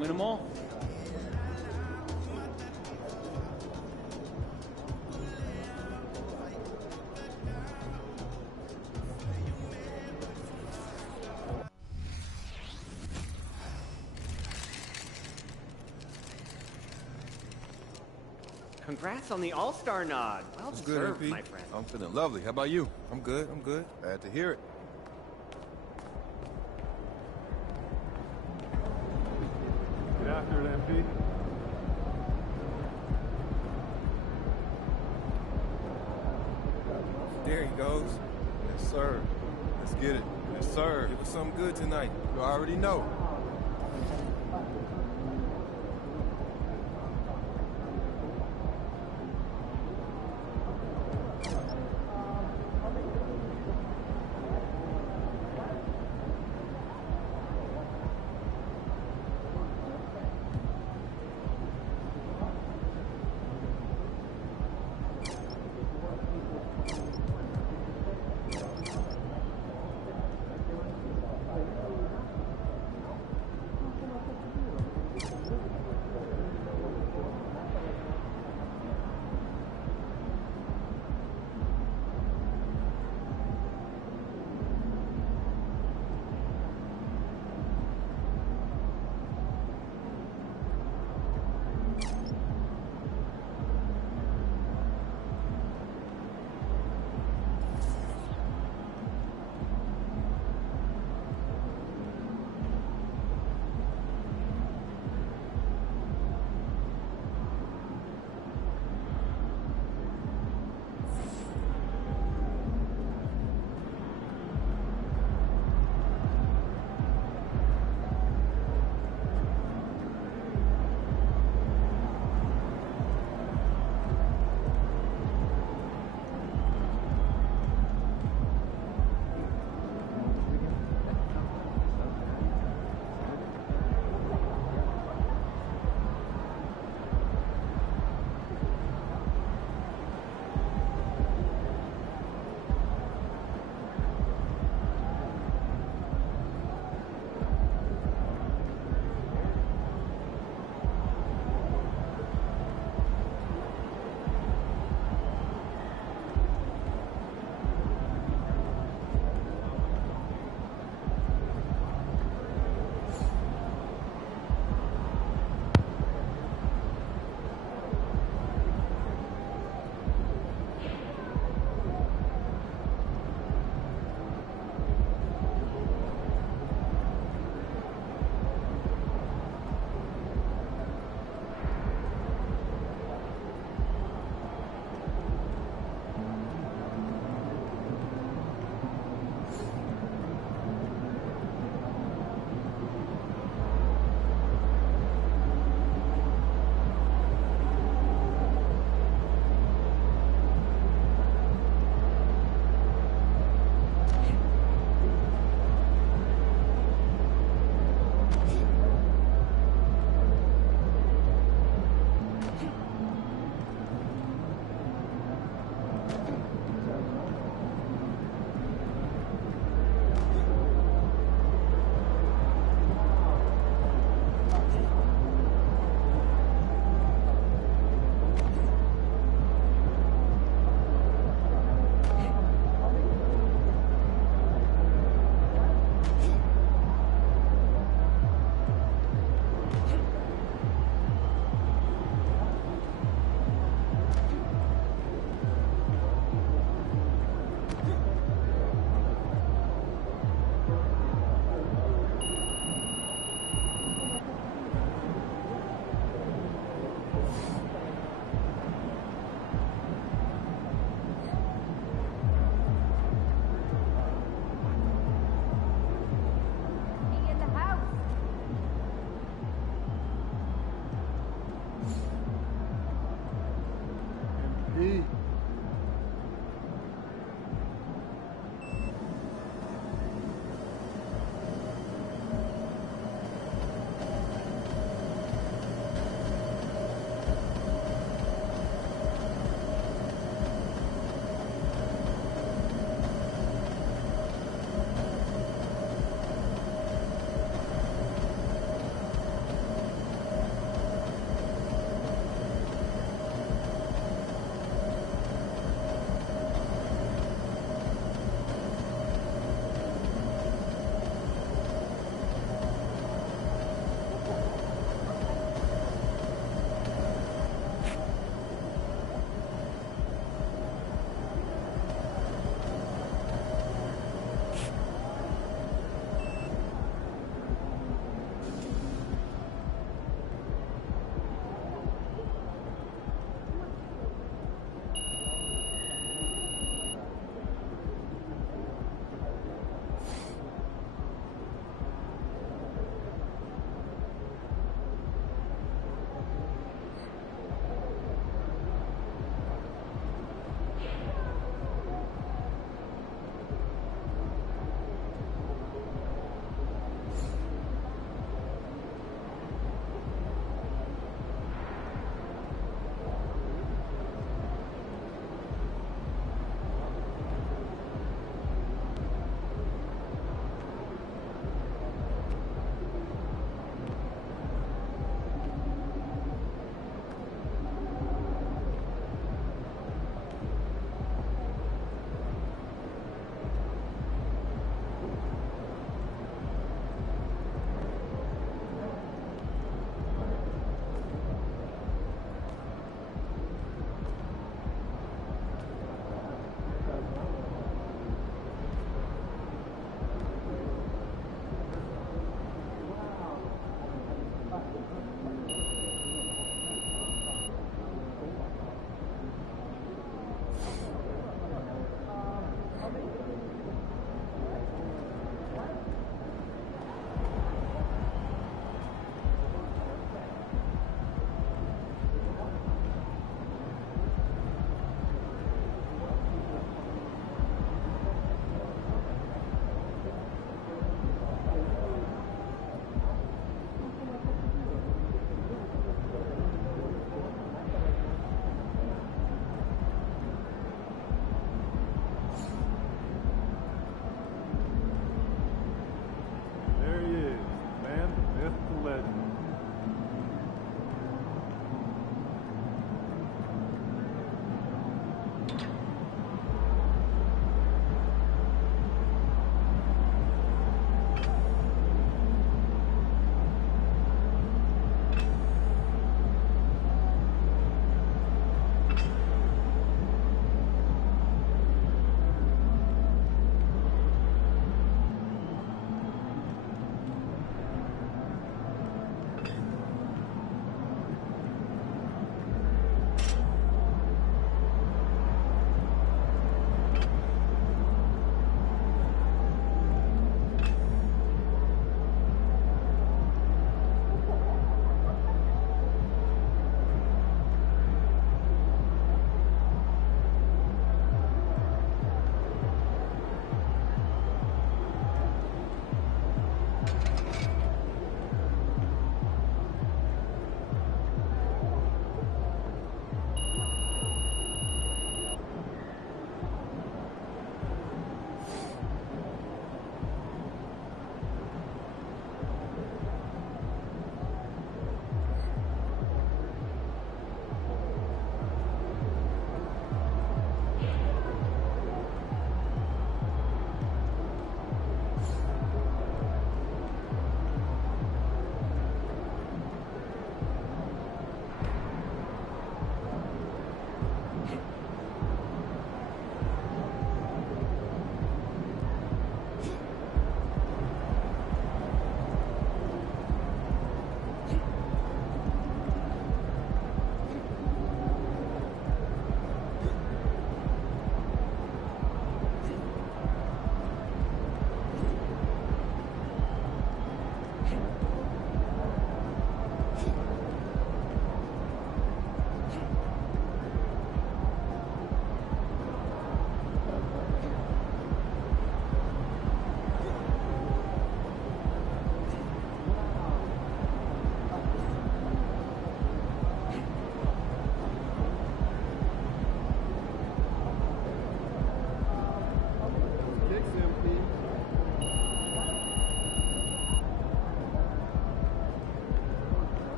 Win them all. Congrats on the All-Star nod. Well deserved, my friend. I'm feeling lovely. How about you? I'm good. Glad to hear it. Get after it, MP. There he goes. Yes, sir. Let's get it. Yes, sir. It was something good tonight. You already know.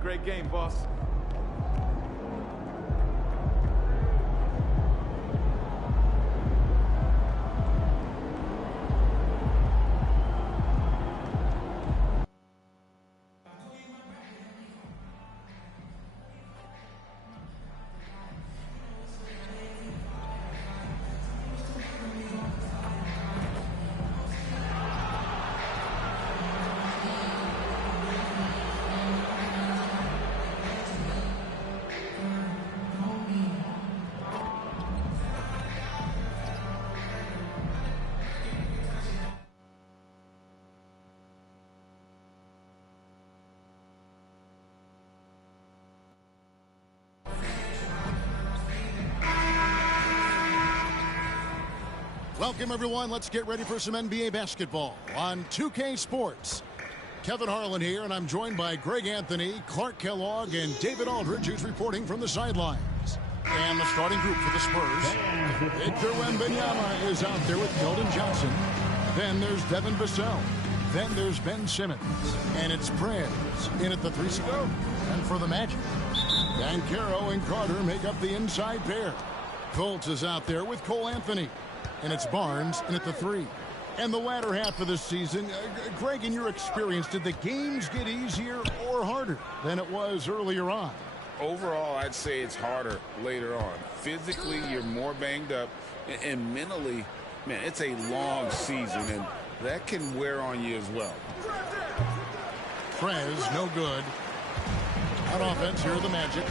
great game, boss. Welcome, everyone. Let's get ready for some NBA basketball on 2K Sports. Kevin Harlan here, and I'm joined by Greg Anthony, Clark Kellogg, and David Aldridge, who's reporting from the sidelines. And the starting group for the Spurs. Victor Wembanyama is out there with Keldon Johnson. Then there's Devin Vassell. Then there's Ben Simmons. And it's Prez in at the 3 spot. And for the Magic, Banchero and Carter make up the inside pair. Fultz is out there with Cole Anthony. And it's Barnes in at the 3. And the latter half of the season, Greg, in your experience, did the games get easier or harder than it was earlier on? Overall, I'd say it's harder later on. Physically, you're more banged up. And mentally, man, it's a long season, and that can wear on you as well. Prez, no good. On offense, here are the Magic.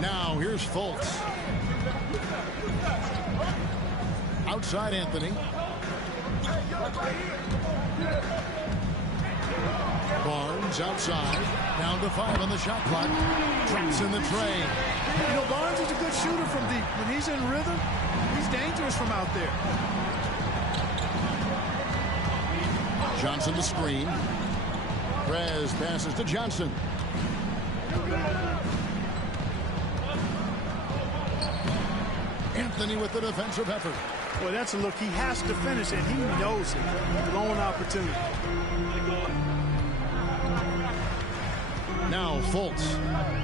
Now, here's Fultz. Outside Anthony. Barnes outside. Down to 5 on the shot clock. Drops in the tray. You know, Barnes is a good shooter from deep. When he's in rhythm, he's dangerous from out there. Johnson the screen. Prez passes to Johnson. Anthony with the defensive effort. Well, that's a look he has to finish, and he knows it. Lone opportunity. Now Fultz.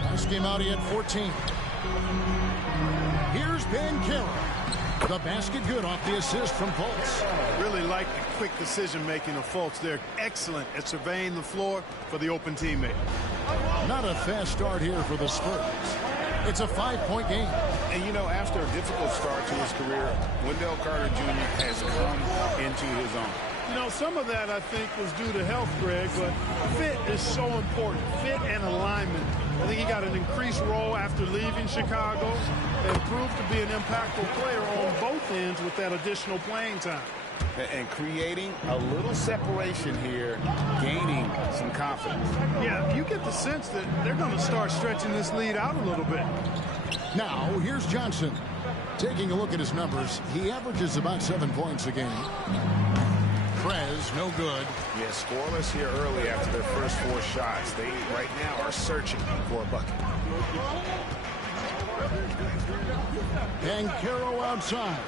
Last game out, he had 14. Here's Banchero. The basket good off the assist from Fultz. Really like the quick decision-making of Fultz. They're excellent at surveying the floor for the open teammate. Not a fast start here for the Spurs. It's a 5-point game. And, you know, after a difficult start to his career, Wendell Carter Jr. has come into his own. You know, some of that, I think, was due to health, Greg, but fit is so important. Fit and alignment. I think he got an increased role after leaving Chicago and proved to be an impactful player on both ends with that additional playing time. And creating a little separation here, gaining some confidence. Yeah, you get the sense that they're going to start stretching this lead out a little bit. Now, here's Johnson. Taking a look at his numbers, he averages about 7 points a game. Prez, no good. Yeah, scoreless here early after their first 4 shots. They, right now, are searching for a bucket. Banchero outside.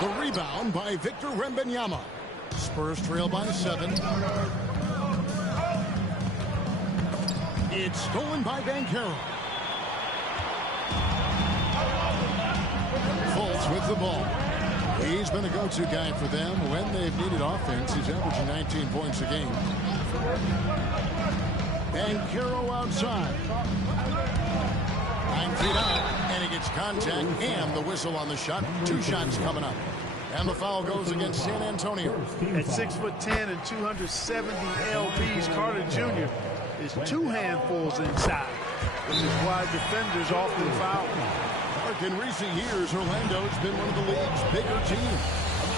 The rebound by Victor Wembanyama. Spurs trail by 7. It's stolen by Banchero. Fultz with the ball. He's been a go-to guy for them when they've needed offense. He's averaging 19 points a game. Banchero outside. 9 feet out, and he gets contact and the whistle on the shot. 2 shots coming up. And the foul goes against San Antonio. At 6'10" and 270 lbs, Carter Jr. is 2 handfuls inside, which is why defenders often foul. Mark, in recent years, Orlando's been one of the league's bigger teams.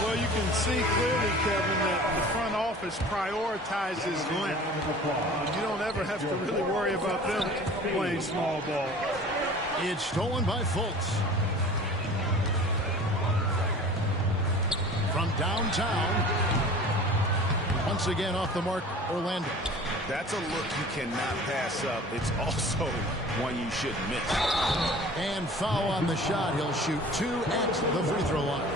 Well, you can see clearly, Kevin, that the front office prioritizes length. You don't ever have to really worry about them playing small ball. It's stolen by Fultz. From downtown. Once again off the mark, Orlando. That's a look you cannot pass up. It's also one you shouldn't miss. And foul on the shot. He'll shoot 2 at the free throw line.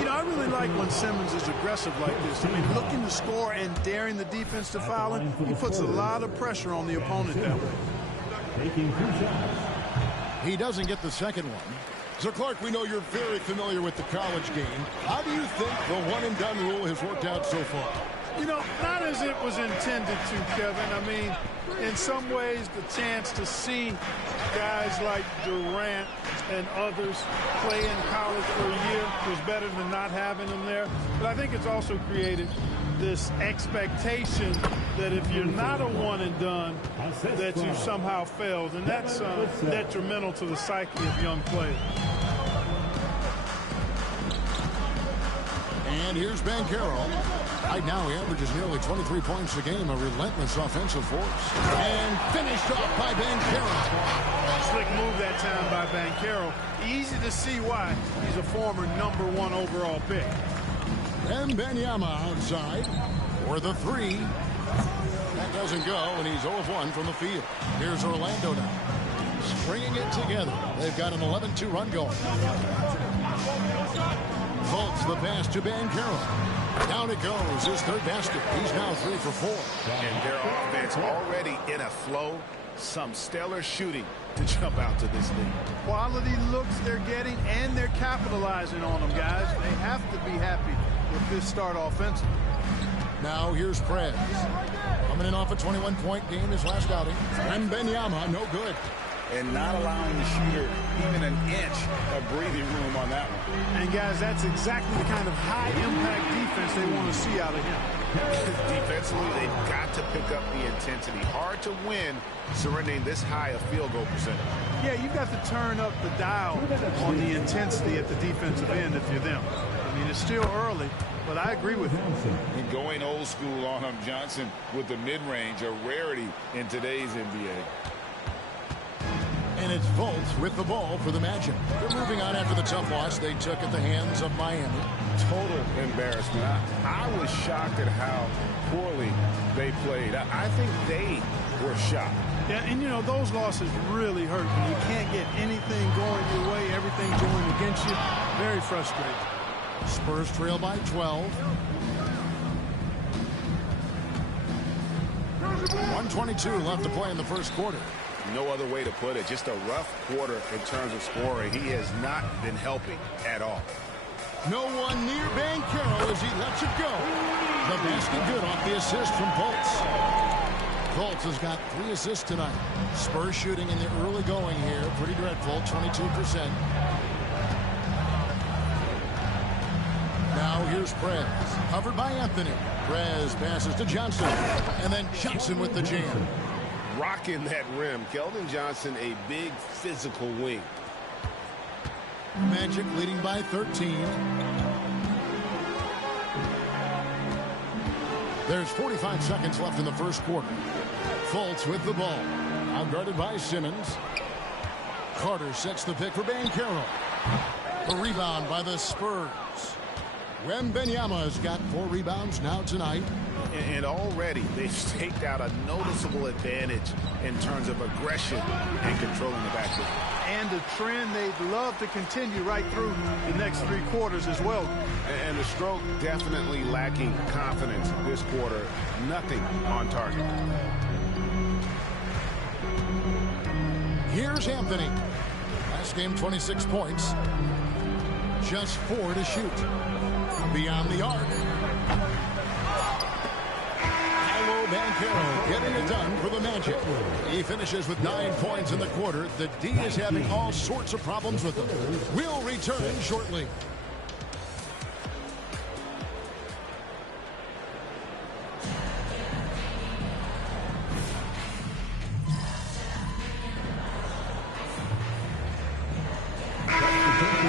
You know, I really like when Simmons is aggressive like this. I mean, looking to score and daring the defense to foul him, he puts a lot of pressure on the opponent that way. Taking 2 shots. He doesn't get the second one. So, Clark, we know you're very familiar with the college game. How do you think the one-and-done rule has worked out so far? You know, not as it was intended to, Kevin. I mean, in some ways, the chance to see guys like Durant and others play in college for a year was better than not having them there. But I think it's also created this expectation that if you're not a one-and-done, that you somehow failed. And that's detrimental to the psyche of young players. And here's Banchero. Right now he averages nearly 23 points a game, a relentless offensive force. And finished off by Banchero. Slick move that time by Banchero. Easy to see why he's a former #1 overall pick. Wembanyama outside for the 3. That doesn't go, and he's 0 of 1 from the field. Here's Orlando now. Stringing it together. They've got an 11-2 run going. Fultz the pass to Banchero. Down it goes. His 3rd basket. He's now 3 for 4. And their offense already in a flow. Some stellar shooting to jump out to this league. Quality looks they're getting, and they're capitalizing on them, guys. They have to be happy with this start offensively. Now here's Prez. Coming in off a 21-point game his last outing. Wembanyama, no good. And not allowing the shooter even an inch of breathing room on that one. And, guys, that's exactly the kind of high-impact defense they want to see out of him. Defensively, they've got to pick up the intensity. Hard to win surrendering this high a field goal percentage. Yeah, you've got to turn up the dial on the intensity at the defensive end if you're them. I mean, it's still early, but I agree with him. And going old school on him, Johnson, with the mid-range, a rarity in today's NBA. And it's Fultz with the ball for the Magic. They're moving on after the tough loss they took at the hands of Miami. Total embarrassment. I was shocked at how poorly they played. I think they were shocked. Yeah, and, you know, those losses really hurt when you can't get anything going your way, everything going against you. Very frustrating. Spurs trail by 12. 1:22 left to play in the first quarter. No other way to put it. Just a rough quarter in terms of scoring. He has not been helping at all. No one near Banchero as he lets it go. The basket good off the assist from Fultz. Fultz has got 3 assists tonight. Spurs shooting in the early going here. Pretty dreadful, 22%. Now here's Prez. Covered by Anthony. Prez passes to Johnson. And then Johnson with the jam. Rocking that rim. Keldon Johnson, a big physical wing. Magic leading by 13. There's 45 seconds left in the first quarter. Fultz with the ball. Outguarded by Simmons. Carter sets the pick for Banchero. The rebound by the Spurs. Wembanyama has got 4 rebounds now tonight. And already they've staked out a noticeable advantage in terms of aggression and controlling the backcourt. And a trend they'd love to continue right through the next 3 quarters as well. And the stroke definitely lacking confidence this quarter. Nothing on target. Here's Anthony. Last game, 26 points. Just 4 to shoot. Beyond the arc. Banchero getting it done for the Magic. He finishes with 9 points in the quarter. The D is having all sorts of problems with them. We'll return shortly.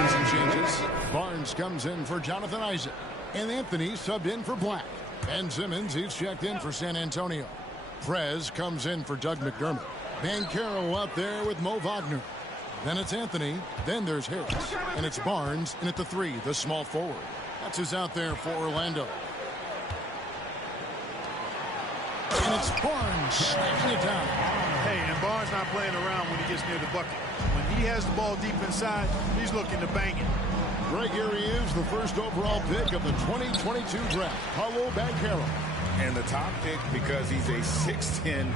Some changes. Barnes comes in for Jonathan Isaac. And Anthony subbed in for Black. Ben Simmons, he's checked in for San Antonio. Prez comes in for Doug McDermott. Banchero out there with Mo Wagner. Then it's Anthony. Then there's Harris. And it's Barnes in at the 3, the small forward. That's who's out there for Orlando. And it's Barnes slapping it down. Hey, and Barnes not playing around when he gets near the bucket. When he has the ball deep inside, he's looking to bang it. Greg, here he is, the first overall pick of the 2022 draft, Paolo Banchero. And the top pick because he's a 6'10"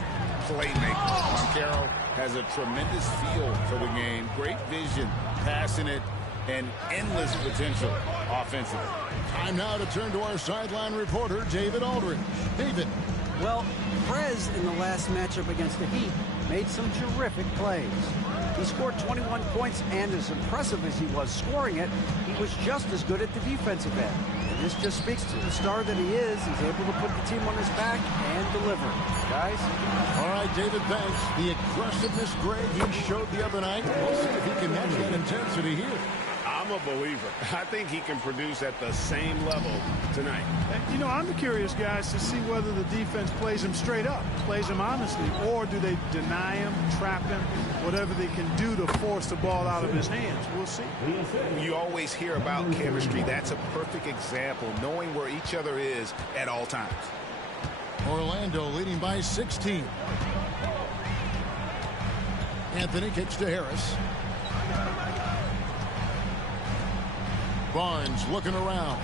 playmaker. Banchero has a tremendous feel for the game, great vision, passing it, and endless potential offensively. Time now to turn to our sideline reporter, David Aldridge. David. Well, Prez in the last matchup against the Heat made some terrific plays. He scored 21 points, and as impressive as he was scoring it, he was just as good at the defensive end. And this just speaks to the star that he is. He's able to put the team on his back and deliver. Guys? All right, David, thanks. The aggressiveness, Greg, he showed the other night. We'll see if he can match that intensity here. I'm a believer. I think he can produce at the same level tonight. You know, I'm curious, guys, to see whether the defense plays him straight up, plays him honestly, or do they deny him, trap him, whatever they can do to force the ball out of his hands. We'll see. You always hear about chemistry. That's a perfect example, knowing where each other is at all times. Orlando leading by 16. Anthony kicks to Harris. Barnes looking around.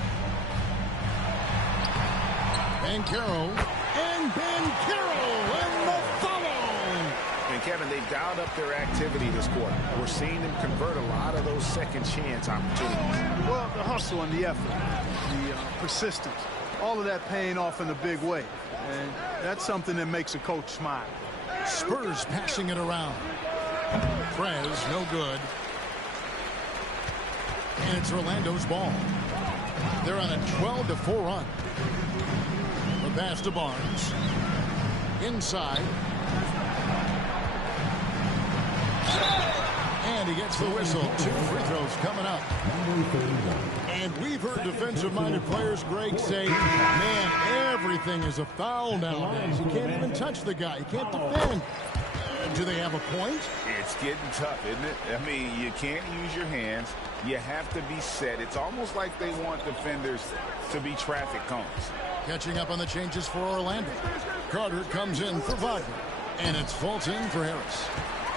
Banchero. And Banchero and the follow. And Kevin, they've dialed up their activity this quarter. We're seeing them convert a lot of those second chance opportunities. Well, the hustle and the effort, the persistence, all of that paying off in a big way. And that's something that makes a coach smile. Spurs passing it around. Prez, no good. And it's Orlando's ball. They're on a 12-4 run. The pass to Barnes. Inside. And he gets the whistle. 2 free throws coming up. And we've heard defensive-minded players, Greg, say, man, everything is a foul nowadays. You can't even touch the guy. You can't defend. Do they have a point? It's getting tough, isn't it? I mean, you can't use your hands. You have to be set. It's almost like they want defenders to be traffic cones. Catching up on the changes for Orlando. Carter comes in for Wagner. And it's Fulton for Harris.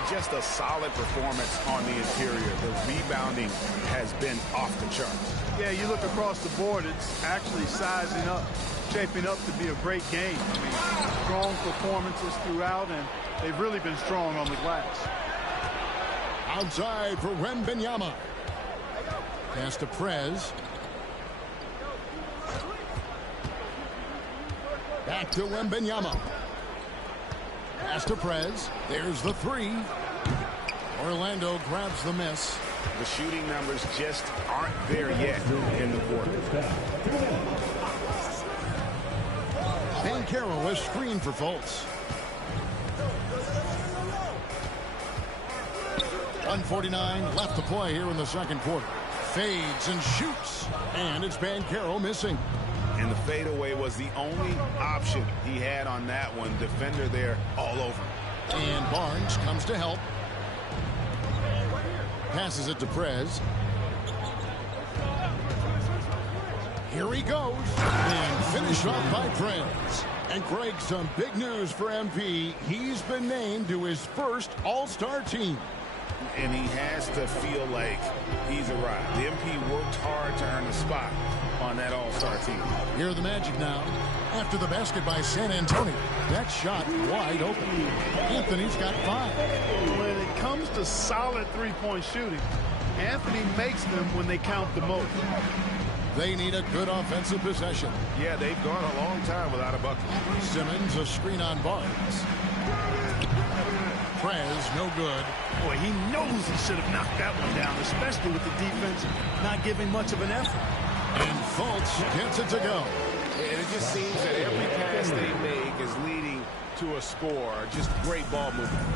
Just a solid performance on the interior. The rebounding has been off the charts. Yeah, you look across the board, it's actually sizing up, shaping up to be a great game. I mean, strong performances throughout, and they've really been strong on the glass. Outside for Wembanyama. Pass to Prez. Back to Wembanyama. Pass to Prez. There's the 3. Orlando grabs the miss. The shooting numbers just aren't there yet in the quarter. Banchero is screened for Fultz. 1:49 left to play here in the second quarter. Fades and shoots. And it's Banchero missing. And the fadeaway was the only option he had on that one. Defender there all over. And Barnes comes to help. Passes it to Prez. Here he goes. And finished off by Prez. And Greg, some big news for MP. He's been named to his first All-Star team. And he has to feel like he's arrived. The MP worked hard to earn a spot on that All-Star team. Here are the Magic now. After the basket by San Antonio. That shot wide open. Anthony's got 5. When it comes to solid three-point shooting, Anthony makes them when they count the most. They need a good offensive possession. Yeah, they've gone a long time without a bucket. Simmons, a screen on Barnes. Prez, no good. Boy, he knows he should have knocked that one down, especially with the defense not giving much of an effort. And Fultz gets it to go. And it just seems that every pass they make is leading to a score. Just great ball movement.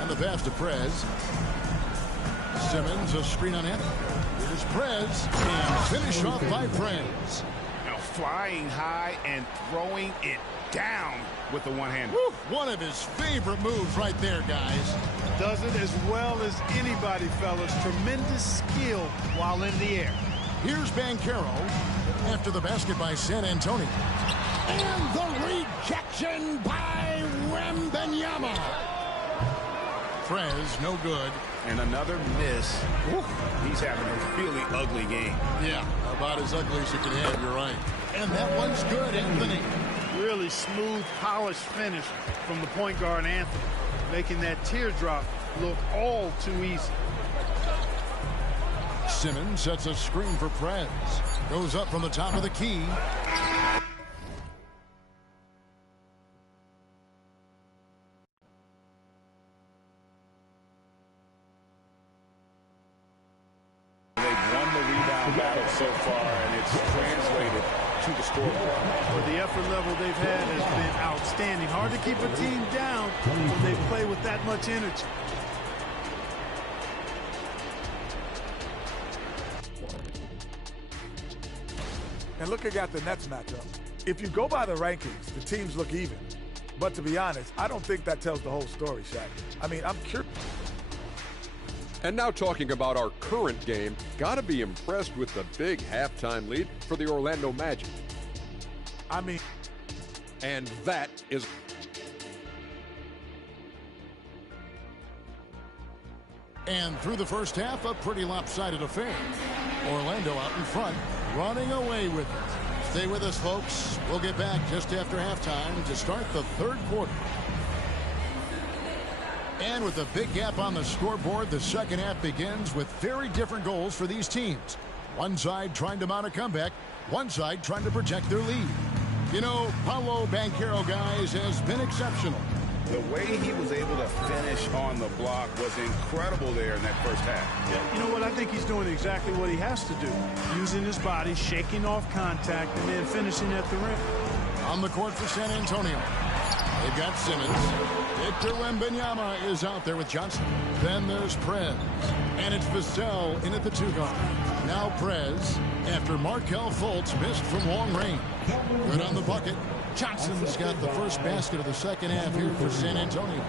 And the pass to Prez. Simmons, a screen on Anthony. Here's Prez. And finish off by Prez. Now flying high and throwing it down with the one-hand. One of his favorite moves right there, guys. Does it as well as anybody, fellas. Tremendous skill while in the air. Here's Banchero after the basket by San Antonio. And the rejection by Wembanyama. Prez, no good. And another miss. Woo. He's having a really ugly game. Yeah, about as ugly as you can have, you're right. And that one's good, Anthony. Really smooth, polished finish from the point guard, Anthony, making that teardrop look all too easy. Simmons sets a screen for Prez. Goes up from the top of the key. Battle so far, and it's translated to the scoreboard. But the effort level they've had has been outstanding. Hard to keep a team down when they play with that much energy. And looking at the Nets matchup, if you go by the rankings, the teams look even. But to be honest, I don't think that tells the whole story, Shaq. I mean, I'm curious. And now talking about our current game, gotta be impressed with the big halftime lead for the Orlando Magic. I mean, and that is... And through the first half, a pretty lopsided affair. Orlando out in front, running away with it. Stay with us, folks. We'll get back just after halftime to start the third quarter. And with a big gap on the scoreboard, the second half begins with very different goals for these teams. One side trying to mount a comeback, one side trying to protect their lead. You know, Paolo Banchero, guys, has been exceptional. The way he was able to finish on the block was incredible there in that first half. Yeah, you know what? I think he's doing exactly what he has to do. Using his body, shaking off contact, and then finishing at the rim. On the court for San Antonio. They've got Simmons. Victor Wembanyama is out there with Johnson. Then there's Prez. And it's Vassell in at the 2-guard. Now Prez, after Markelle Fultz missed from long range. Good on the bucket. Johnson's got the first basket of the second half here for San Antonio.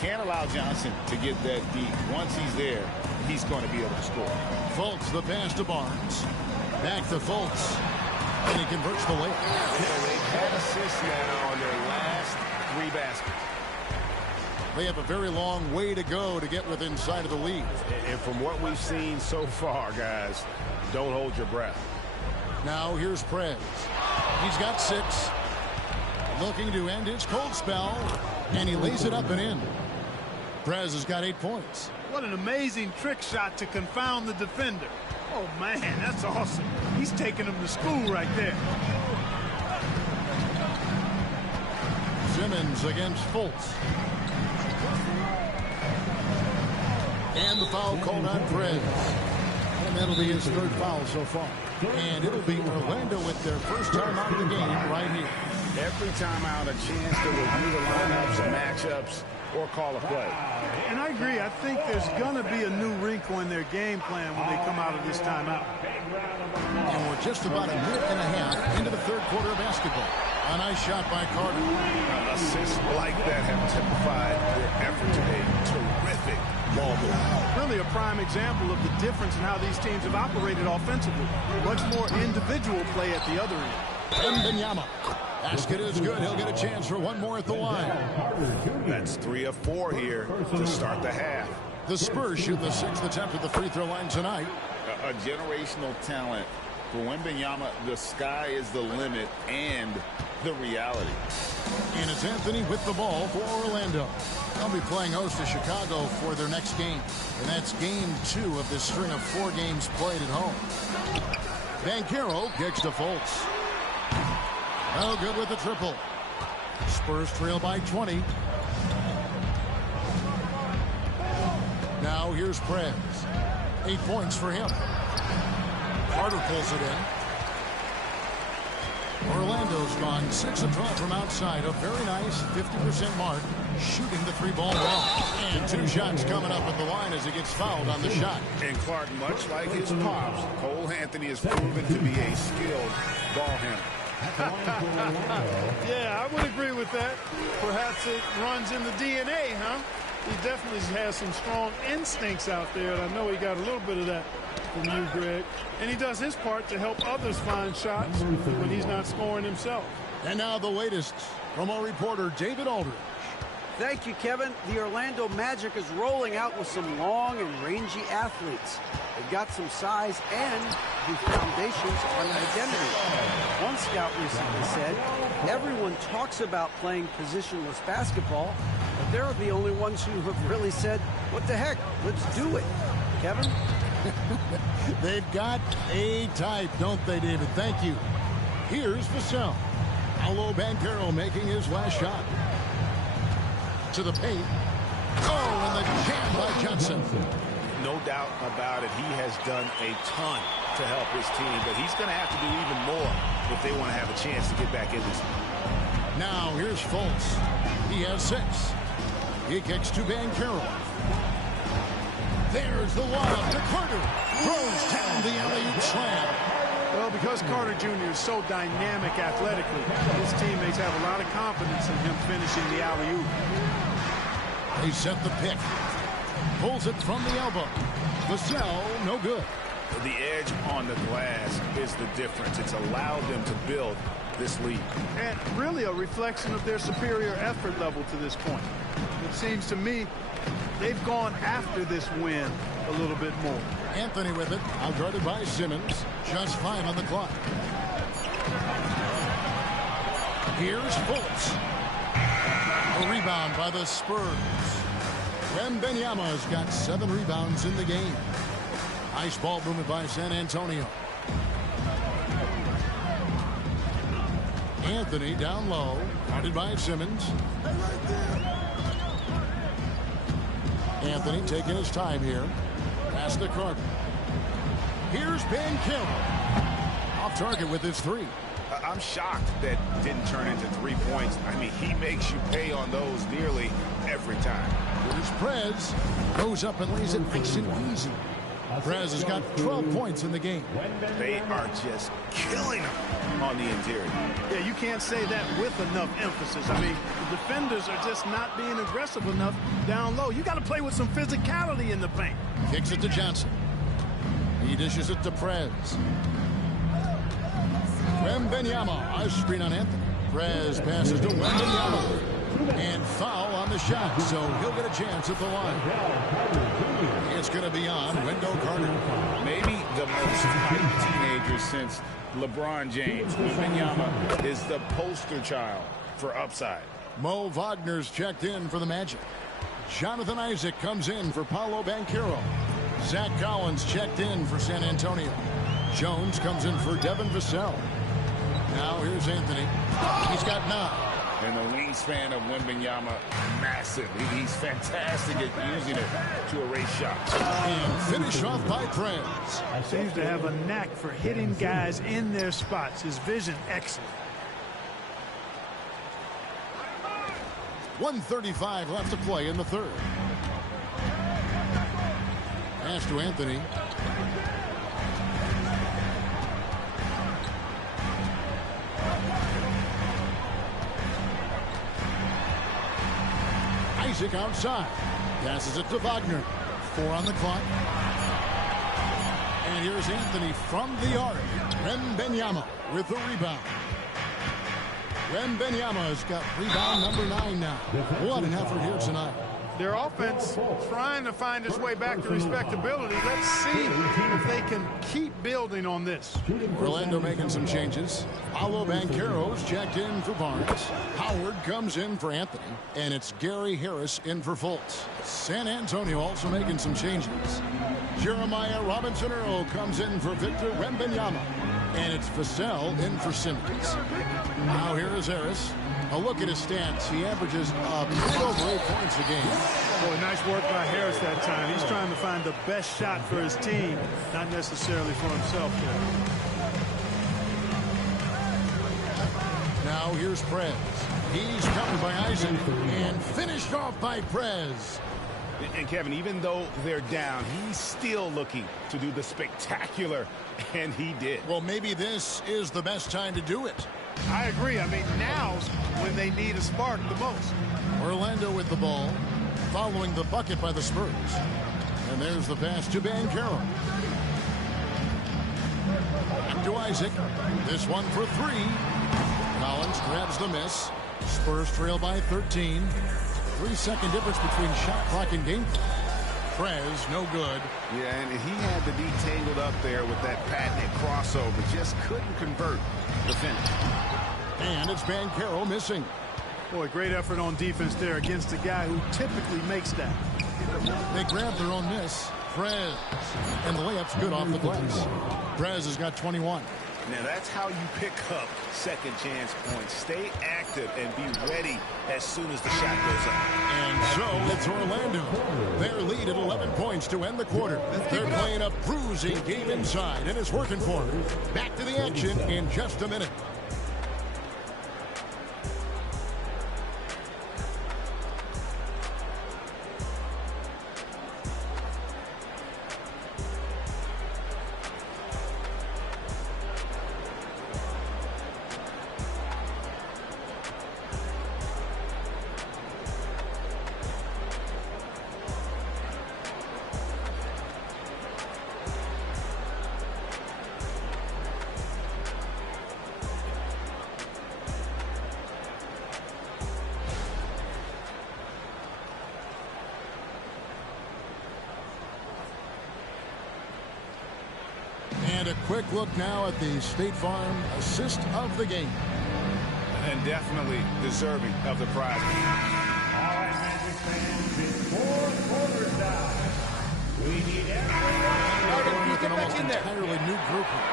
Can't allow Johnson to get that deep. Once he's there, he's going to be able to score. Fultz, the pass to Barnes. Back to Fultz. And he converts the layup. They've had assists now on their last 3 baskets. They have a very long way to go to get within sight of the lead. And from what we've seen so far, guys, don't hold your breath. Now here's Prez. He's got 6. Looking to end his cold spell. And he lays it up and in. Prez has got 8 points. What an amazing trick shot to confound the defender. Oh, man, that's awesome. He's taking him to school right there. Simmons against Fultz. And the foul called on Prez. And that'll be his 3rd foul so far. And it'll be Orlando with their first time out of the game right here. Every time out, a chance to review the lineups and matchups or call a play. And I agree. I think there's going to be a new wrinkle in their game plan when they come out of this timeout. And we're just about a minute and a half into the third quarter of basketball. A nice shot by Carter. Assists like that have typified their effort today. Terrific ball movement. Really a prime example of the difference in how these teams have operated offensively. Much more individual play at the other end. Wembanyama. Basket is good. He'll get a chance for one more at the line. That's 3 of 4 here to start the half. The Spurs shoot the 6th attempt at the free throw line tonight. A generational talent. For Wembanyama, the sky is the limit and the reality. And it's Anthony with the ball for Orlando. They'll be playing host to Chicago for their next game. And that's game 2 of this string of 4 games played at home. Banchero kicks to Fultz. No good with the triple. Spurs trail by 20. Now here's Prez. 8 points for him. Carter pulls it in. Orlando's gone 6 of 12 from outside. A very nice 50% mark. Shooting the 3-ball well. And 2 shots coming up at the line as he gets fouled on the shot. And Clark, much like his pops, Cole Anthony has proven to be a skilled ball handler. Yeah, I would agree with that. Perhaps it runs in the DNA, huh? He definitely has some strong instincts out there, and I know he got a little bit of that from you, Greg. And he does his part to help others find shots when he's not scoring himself. And now the latest from our reporter, David Aldridge. Thank you, Kevin. The Orlando Magic is rolling out with some long and rangy athletes. They've got some size and the foundations are an identity. One scout recently said, everyone talks about playing positionless basketball, but they're the only ones who have really said, what the heck, let's do it. Kevin? They've got a type, don't they, David? Thank you. Here's Vassell. Paolo Banchero making his last shot. To the paint. Oh, and the jam by Johnson. No doubt about it. He has done a ton to help his team, but he's going to have to do even more if they want to have a chance to get back in this. Now here's Fultz. He has 6. He kicks to Banchero. There's the lob to Carter. Throws down the alley-oop slam. Well, because Carter Jr. is so dynamic athletically, his teammates have a lot of confidence in him finishing the alley-oop. They set the pick. Pulls it from the elbow. Vassell, no good. The edge on the glass is the difference. It's allowed them to build this lead. And really a reflection of their superior effort level to this point. It seems to me they've gone after this win a little bit more. Anthony with it, outguarded by Simmons. Just 5 on the clock. Here's Fultz. A rebound by the Spurs. Wembanyama's got 7 rebounds in the game. Nice ball movement by San Antonio. Anthony down low, guarded by Simmons. Anthony taking his time here. Pass to Carter. Here's Banchero. Off target with his 3. I'm shocked that didn't turn into 3 points. I mean, he makes you pay on those nearly every time. Here's Prez. Goes up and lays it nice and easy. Prez has got 12 points in the game. They are just killing him on the interior. Yeah, you can't say that with enough emphasis. I mean, the defenders are just not being aggressive enough down low. You got to play with some physicality in the paint. Kicks it to Johnson. He dishes it to Prez. Wembanyama, a screen on Anthony. Prez passes to Wembanyama. And foul on the shot, so he'll get a chance at the line. It's going to be on Wendell Carter. Maybe the most hyped teenager since LeBron James. Wembanyama is the poster child for upside. Mo Wagner's checked in for the Magic. Jonathan Isaac comes in for Paolo Banchero. Zach Collins checked in for San Antonio. Jones comes in for Devin Vassell. Now here's Anthony. He's got 9. And the wingspan of Wembanyama, massive. He's fantastic at using it to erase shots. And finish off by Prez. Seems to have a knack for hitting guys in their spots. His vision, excellent. 1:35 left to play in the 3rd. Pass to Anthony. Isaac outside. Passes it to Wagner. 4 on the clock. And here's Anthony from the arc. Wembanyama with the rebound. Wembanyama's got rebound number 9 now. What an effort here tonight. Their offense trying to find its way back to respectability. Let's see if they can keep building on this. Orlando making some changes. Paolo Banchero's checked in for Barnes. Howard comes in for Anthony. And it's Gary Harris in for Fultz. San Antonio also making some changes. Jeremiah Robinson-Earl comes in for Victor Wembanyama. And it's Vassell in for Simmons. Now here is Harris. A look at his stats. He averages a bit over 8 points a game. Boy, nice work by Harris that time. He's trying to find the best shot for his team, not necessarily for himself there. Now here's Prez. He's covered by Isaac and finished off by Prez. And Kevin, even though they're down, he's still looking to do the spectacular, and he did. Well, maybe this is the best time to do it. I agree. I mean, now's when they need a spark the most. Orlando with the ball, following the bucket by the Spurs. And there's the pass to Banchero. Back to Isaac. This one for 3. Collins grabs the miss. Spurs trail by 13. 3-second difference between shot clock and game clock. Prez, no good. Yeah, and he had to be tangled up there with that patented crossover. Just couldn't convert the finish. And it's Banchero missing. Boy, great effort on defense there against a guy who typically makes that. They grab their own miss. Prez. And the layup's good off the glass. Prez has got 21. Now that's how you pick up second chance points. Stay active and be ready as soon as the shot goes up. And so it's Orlando. Their lead at 11 points to end the quarter. They're playing a bruising game inside, and it's working for them. Back to the action in just a minute. And a quick look now at the State Farm assist of the game. And definitely deserving of the prize. All right, Magic fans, it's 4 quarters down. We need everyone. Going with an almost entirely new group here.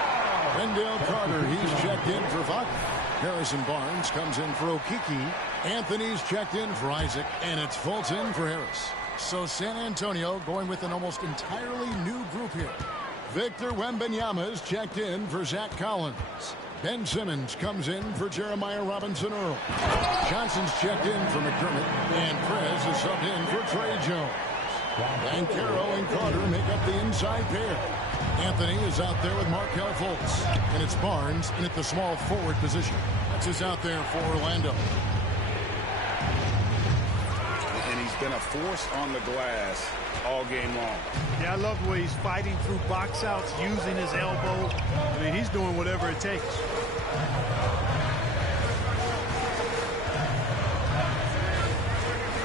Wendell Carter, he's checked in for Wagner. Harrison Barnes comes in for Okiki. Anthony's checked in for Isaac. And it's Fulton for Harris. So San Antonio going with an almost entirely new group here. Victor Wembanyama is checked in for Zach Collins. Ben Simmons comes in for Jeremiah Robinson-Earl. Johnson's checked in for McDermott. And Prez is subbed in for Trey Jones. Banchero and Carter make up the inside pair. Anthony is out there with Markelle Fultz. And it's Barnes in at the small forward position. That's who's out there for Orlando. And he's been a force on the glass all game long. Yeah, I love the way he's fighting through box outs, using his elbow. I mean, he's doing whatever it takes.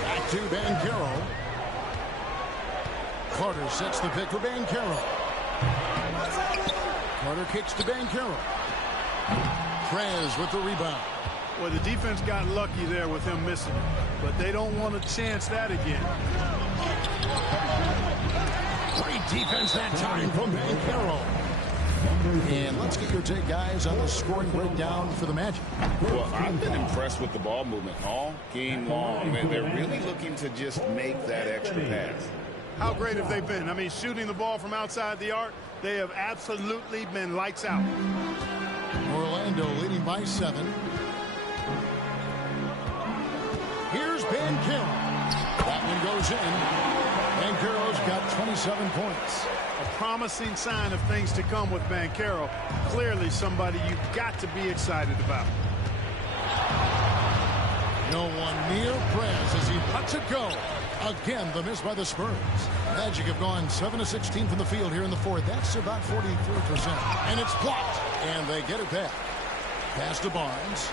Back to Banchero. Carter sets the pick for Banchero. Carter kicks to Banchero. Prez with the rebound. Well, the defense got lucky there with him missing it, but they don't want to chance that again. Great defense that time from Banchero. And let's get your take, guys, on the scoring breakdown for the Magic. Well, I've been impressed with the ball movement all game long. They're really looking to just make that extra pass. How great have they been? I mean, shooting the ball from outside the arc, they have absolutely been lights out. Orlando leading by 7. Here's Banchero. That one goes in. Banchero's got 27 points. A promising sign of things to come with Banchero. Clearly somebody you've got to be excited about. No one near Prez as he lets it go. Again, the miss by the Spurs. Magic have gone 7 of 16 from the field here in the fourth. That's about 43%. And it's blocked. And they get it back. Pass to Barnes.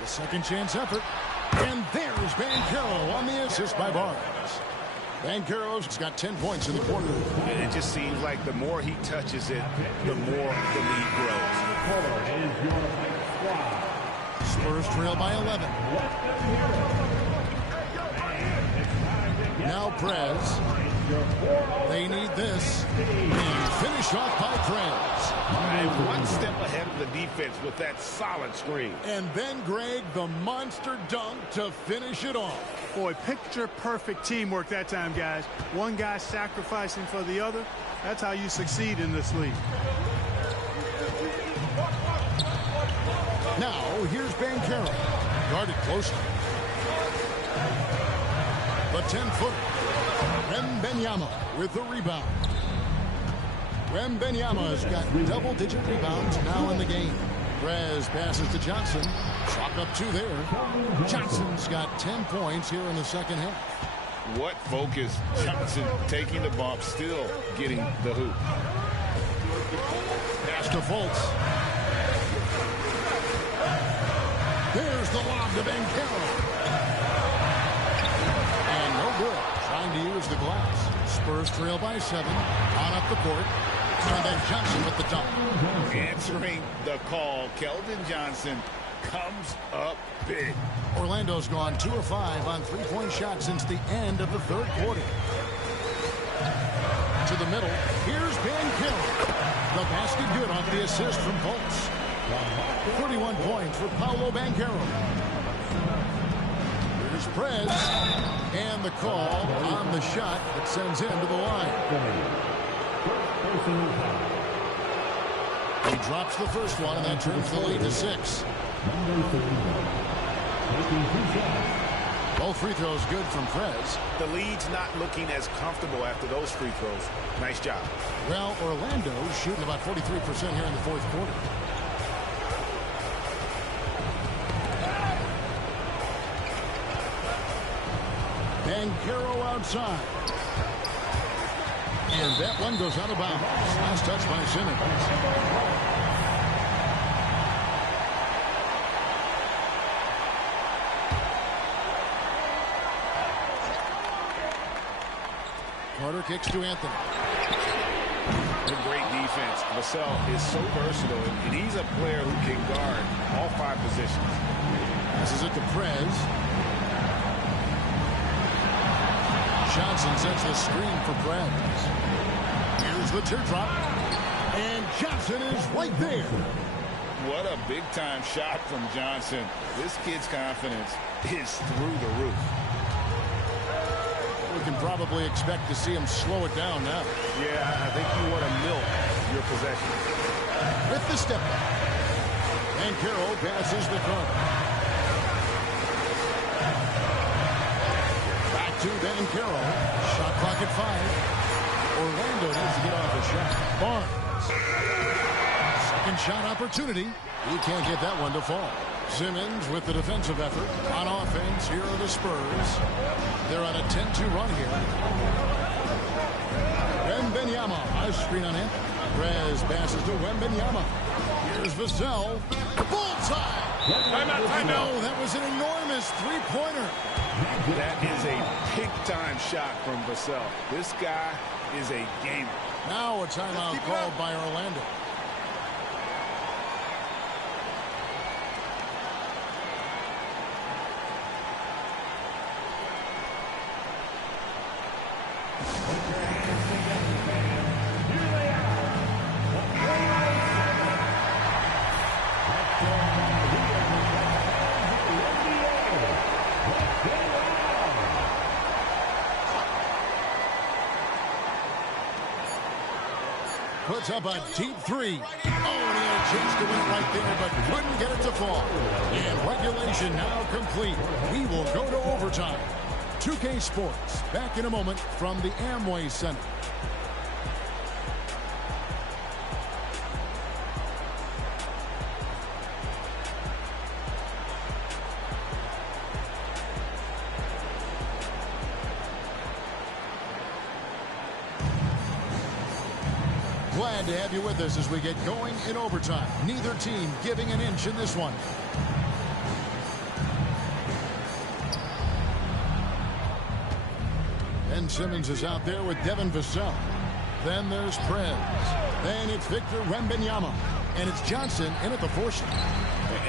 The second chance effort. And there's Banchero on the assist by Barnes. Banchero's got 10 points in the quarter. And it just seems like the more he touches it, the more the lead grows. Spurs trail by 11. Now Prez. They need this. And finish off by Prez. And one step ahead of the defense with that solid screen. And then, Greg, the monster dunk to finish it off. Boy, picture-perfect teamwork that time, guys. One guy sacrificing for the other. That's how you succeed in this league. Now, here's Banchero. Guarded closely. The 10-footer. Wembanyama with the rebound. Wembanyama has got double-digit rebounds now in the game. Prez passes to Johnson. Chalk up 2 there. Johnson's got 10 points here in the second half. What focus. Johnson taking the bump, still getting the hoop. Pass to Fultz. There's the lob to Bancaro. And no good. Trying to use the glass. Spurs trail by 7. On up the court. And then Johnson with the dunk. Answering the call, Keldon Johnson comes up big. Orlando's gone 2 of 5 on three-point shots since the end of the third quarter. To the middle. Here's Bancaro. The basket good off the assist from Fultz. 31 points for Paolo Bancaro. Here's Prez. And the call on the shot that sends him to the line. He drops the first one, and that turns the lead to 6. Both free throws good from Prez. The lead's not looking as comfortable after those free throws. Nice job. Well, Orlando's shooting about 43% here in the fourth quarter. Bancaro outside. And that one goes out of bounds. Last touch by Simmons. Carter kicks to Anthony. A great defense. Vassell is so versatile, and he's a player who can guard all 5 positions. Passes it to Prez. Johnson sets the screen for Prez. Here's the teardrop. And Johnson is right there. What a big-time shot from Johnson. This kid's confidence is through the roof. We can probably expect to see him slow it down now. Yeah, I think you want to milk your possession. With the step back. Bancaro passes the Carter. Back to Bancaro. Shot clock at 5. Orlando needs to get off a shot. Barnes. Second shot opportunity. He can't get that one to fall. Simmons with the defensive effort. On offense, here are the Spurs. They're on a 10-2 run here. Wembanyama. A screen on him. Prez passes to Wembanyama. Here's Vassell. Bullseye! No, that was an enormous three-pointer. That is a big-time shot from Vassell. This guy is a gamer. Now a timeout called by Orlando. Puts up a deep 3. Oh, and he had a chance to win it right there, but couldn't get it to fall. And regulation now complete. We will go to overtime. 2K Sports, back in a moment from the Amway Center. Glad to have you with us as we get going in overtime. Neither team giving an inch in this one. Ben Simmons is out there with Devin Vassell. Then there's Prez. Then it's Victor Wembanyama. And it's Johnson in at the 4 shot.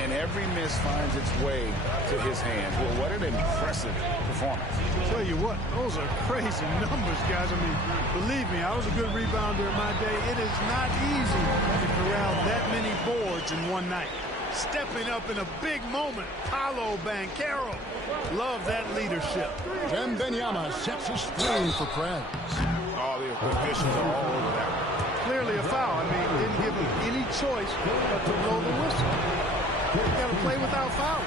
And every miss finds its way to his hands. Well, what an impressive performance. I'll tell you what, those are crazy numbers, guys. I mean, believe me, I was a good rebounder in my day. It is not easy to corral that many boards in one night. Stepping up in a big moment, Paolo Bancaro. Love that leadership. Wembanyama sets a screen for Prez. All the officials are all over that one. Clearly a foul. I mean, didn't give him any choice but to blow the whistle. You got to play without foul.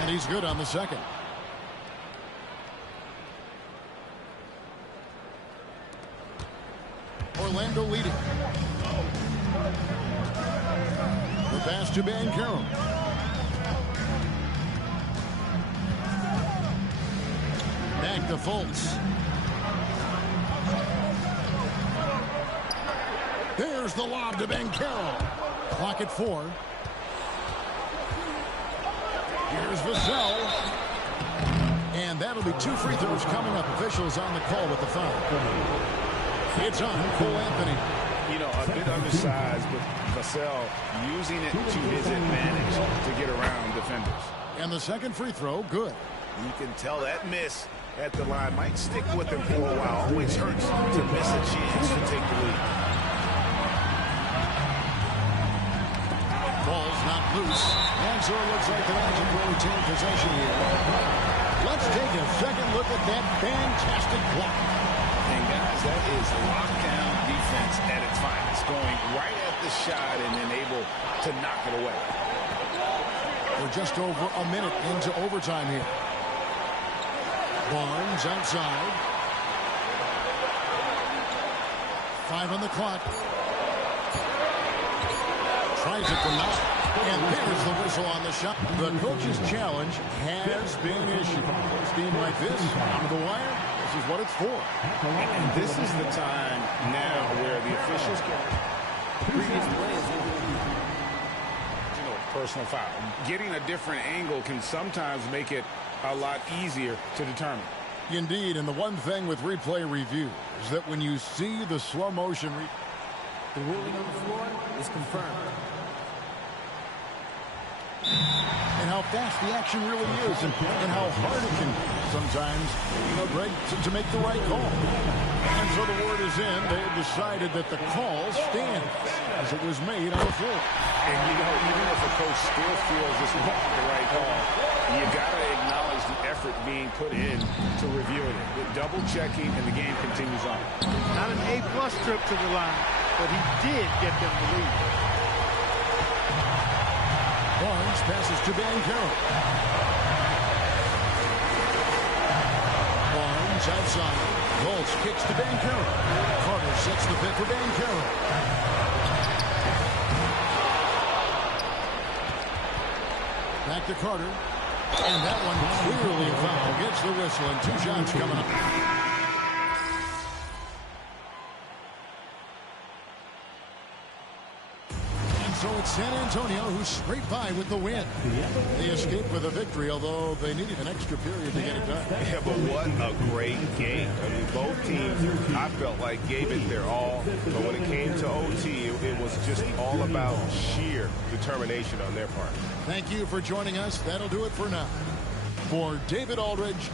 And he's good on the second. Orlando leading. The pass to Bancaro. Back to Fultz. There's the lob to Carroll. Clock at 4. Here's Vassell. And that'll be 2 free throws coming up. Officials on the call with the foul. It's on Cole Anthony. You know, a bit undersized, but Vassell using it to his advantage to get around defenders. And the second free throw, good. You can tell that miss at the line might stick with him for a while. Always hurts to miss a chance to take the lead. Ball's not loose. And so it looks like the Magic will retain possession here. Let's take a second look at that fantastic block. And guys, that is lockdown defense at its finest. Going right at the shot and then able to knock it away. We're just over a minute into overtime here. Barnes outside. 5 on the clock. Tries it from now. And there's the whistle on the shot. The coach's challenge has been issued. A team like this, on the wire, this is what it's for. And this is the time now where the officials can. Previous plays, personal foul. Getting a different angle can sometimes make it a lot easier to determine. Indeed, and the one thing with replay review is that when you see the slow motion, the ruling on the floor is confirmed. And how fast the action really is, and how hard it can sometimes, Greg, to make the right call. And so the word is in. They have decided that the call stands as it was made on the floor. And even if a coach still feels this is not the right call, you got to acknowledge the effort being put in to reviewing it. With double checking, and the game continues on. Not an A-plus trip to the line, but he did get them the lead. Barnes passes to Carroll. Barnes outside. Goltz kicks to Carroll. Carter sets the pick for Carroll. Back to Carter. And that one clearly a foul. Gets the whistle, and 2 shots coming up. So it's San Antonio who scraped by with the win. They escaped with a victory, although they needed an extra period to get it done. Yeah, but what a great game. I mean, both teams, I felt like, gave it their all. But when it came to OT, it was just all about sheer determination on their part. Thank you for joining us. That'll do it for now. For David Aldridge,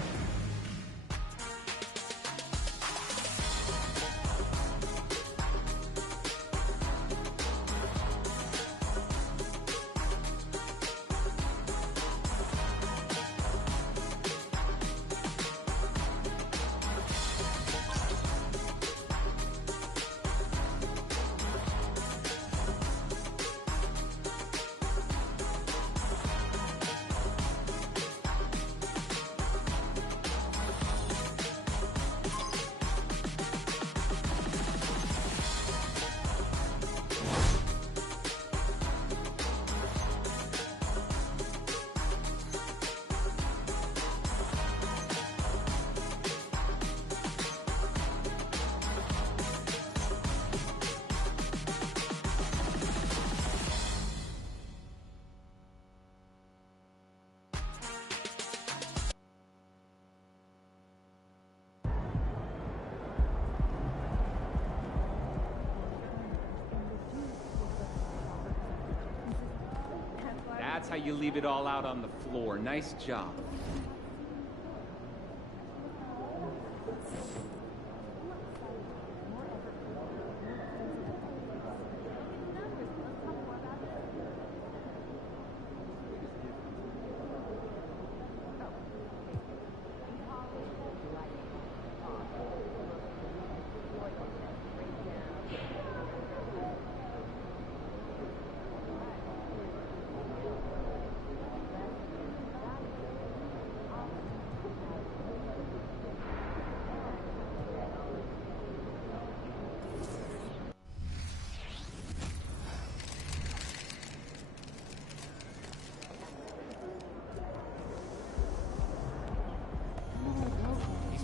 That's how you leave it all out on the floor. Nice job.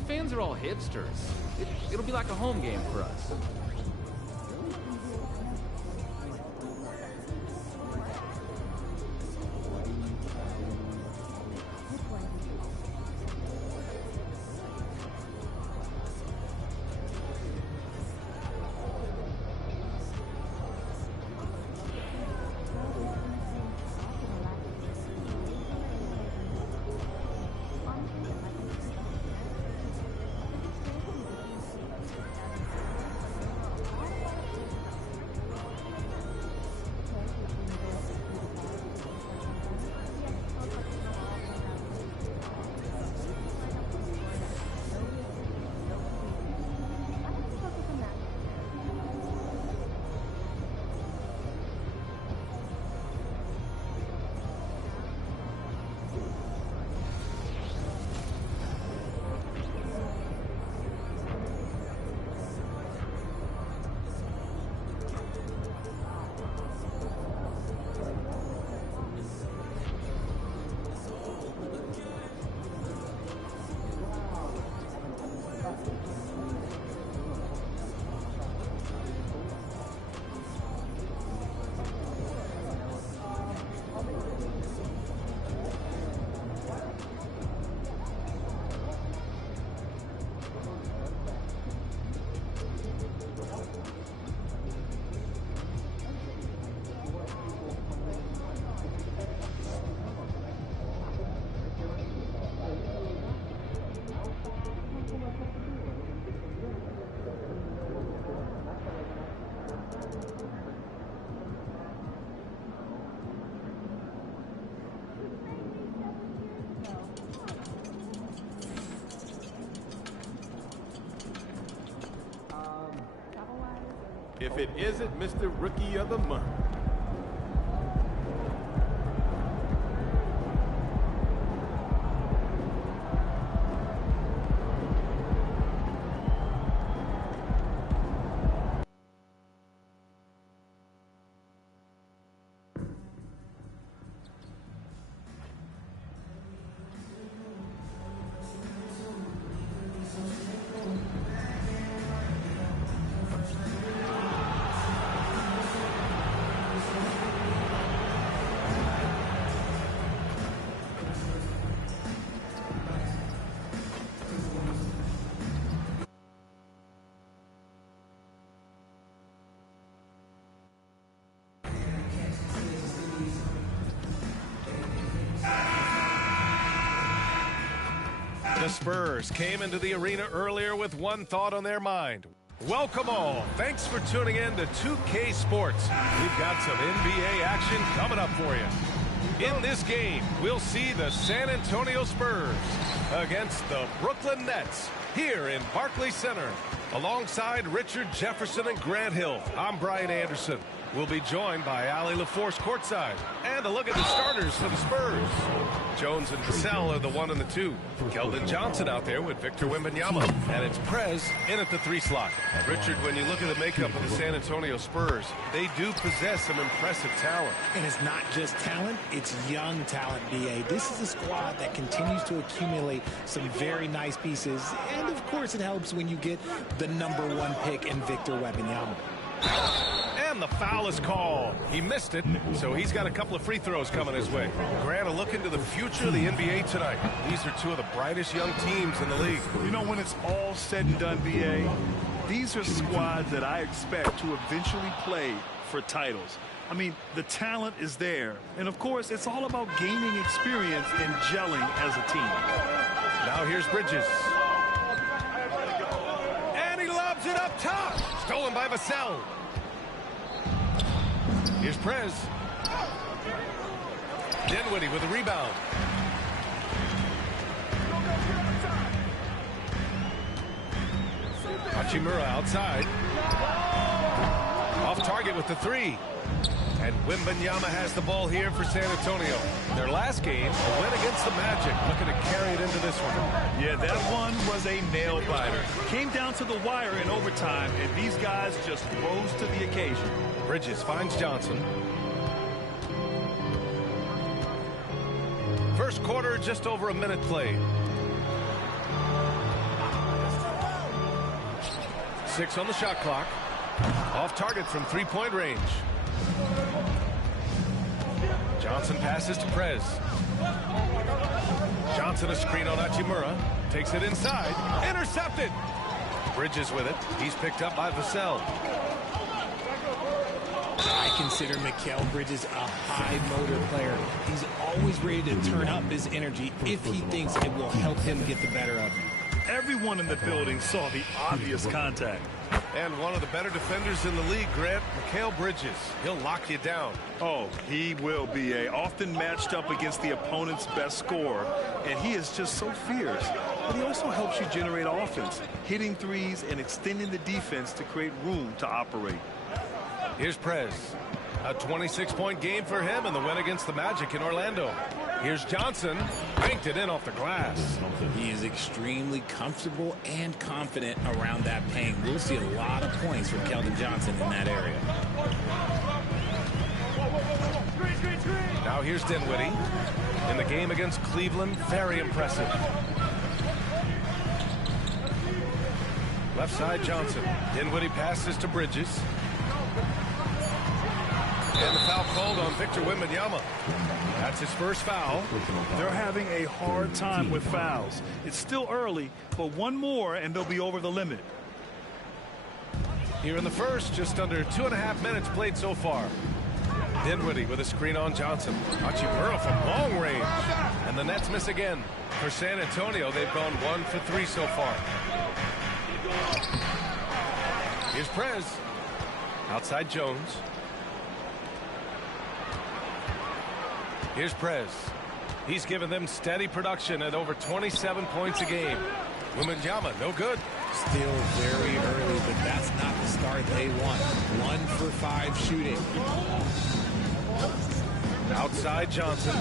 Fans are all hipsters. It'll be like a home game for us. if it isn't Mr. Rookie of the Month. The Spurs came into the arena earlier with one thought on their mind. Welcome all. Thanks for tuning in to 2K Sports. We've got some NBA action coming up for you. In this game, we'll see the San Antonio Spurs against the Brooklyn Nets here in Barclays Center. Alongside Richard Jefferson and Grant Hill, I'm Brian Anderson. We'll be joined by Ali LaForce courtside. And a look at the starters for the Spurs. Jones and Vassell are the 1 and the 2. Keldon Johnson out there with Victor Wembanyama. And it's Prez in at the 3 slot. Richard, when you look at the makeup of the San Antonio Spurs, they do possess some impressive talent. And it's not just talent, it's young talent, B.A. This is a squad that continues to accumulate some very nice pieces. And, of course, it helps when you get the #1 pick in Victor Wembanyama. And the foul is called. He missed it, so he's got a couple of free throws coming his way. Grant, a look into the future of the NBA tonight. These are two of the brightest young teams in the league. You know, when it's all said and done, B.A., these are squads that I expect to eventually play for titles. I mean, the talent is there. And, of course, it's all about gaining experience and gelling as a team. Now here's Bridges. And he lobs it up top. Stolen by Vassell. Here's Prez. Dinwiddie with a rebound. Hachimura outside. Off target with the 3. And Wembanyama has the ball here for San Antonio. Their last game, a win against the Magic. Looking to carry it into this one. Yeah, that one was a nail-biter. Came down to the wire in overtime, and these guys just rose to the occasion. Bridges finds Johnson. First quarter, just over a minute played. 6 on the shot clock. Off target from 3-point range. Johnson passes to Prez. Johnson a screen on Hachimura. Takes it inside. Intercepted. Bridges with it. He's picked up by Vassell. I consider Mikal Bridges a high-motor player. He's always ready to turn up his energy if he thinks it will help him get the better of him. Everyone in the building saw the obvious contact. And one of the better defenders in the league, Grant, Mikal Bridges. He'll lock you down. Oh, he will be often matched up against the opponent's best scorer, and he is just so fierce. But he also helps you generate offense, hitting threes and extending the defense to create room to operate. Here's Prez. A 26-point game for him in the win against the Magic in Orlando. Here's Johnson. Banked it in off the glass. He is extremely comfortable and confident around that paint. We'll see a lot of points from Keldon Johnson in that area. Now here's Dinwiddie. In the game against Cleveland, very impressive. Left side Johnson. Dinwiddie passes to Bridges. And the foul called on Victor Wembanyama. That's his first foul. They're having a hard time with fouls. It's still early, but one more and they'll be over the limit. Here in the first, just under 2.5 minutes played so far. Dinwiddie with a screen on Johnson. Hachimura from long range. And the Nets miss again. For San Antonio, they've gone 1 for 3 so far. Here's Prez. Outside Jones. Here's Prez. He's given them steady production at over 27 points a game. Wembanyama, no good. Still very early, but that's not the start they want. 1 for 5 shooting. Outside Johnson.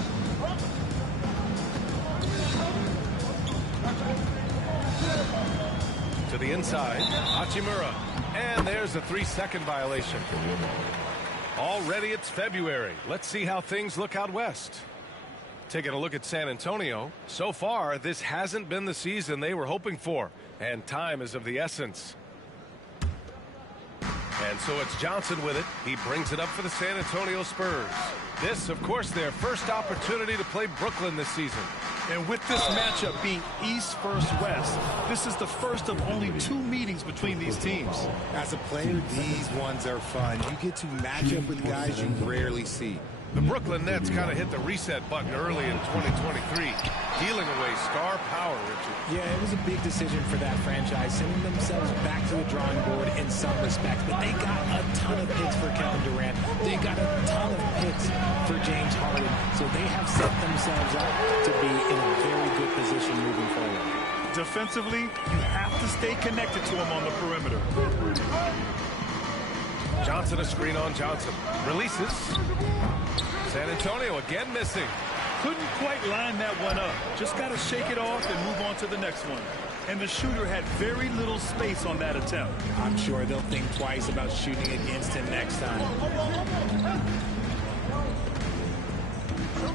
To the inside, Hachimura. And there's a 3-second violation. Already it's February. Let's see how things look out west. Taking a look at San Antonio. So far, this hasn't been the season they were hoping for. And time is of the essence. And so it's Johnson with it. He brings it up for the San Antonio Spurs. This, of course, their first opportunity to play Brooklyn this season. And with this matchup being East versus West, this is the first of only 2 meetings between these teams. As a player, these ones are fun. You get to match up with guys you rarely see. The Brooklyn Nets kind of hit the reset button early in 2023, dealing away star power, Richard. Yeah, it was a big decision for that franchise, sending themselves back to the drawing board in some respects. But they got a ton of picks for Kevin Durant. They got a ton of picks for James Harden. So they have set themselves up to be in a very good position moving forward. Defensively, you have to stay connected to him on the perimeter. Johnson, a screen on Johnson. Releases. San Antonio again missing. Couldn't quite line that one up. Just got to shake it off and move on to the next one. And the shooter had very little space on that attempt. I'm sure they'll think twice about shooting against him next time.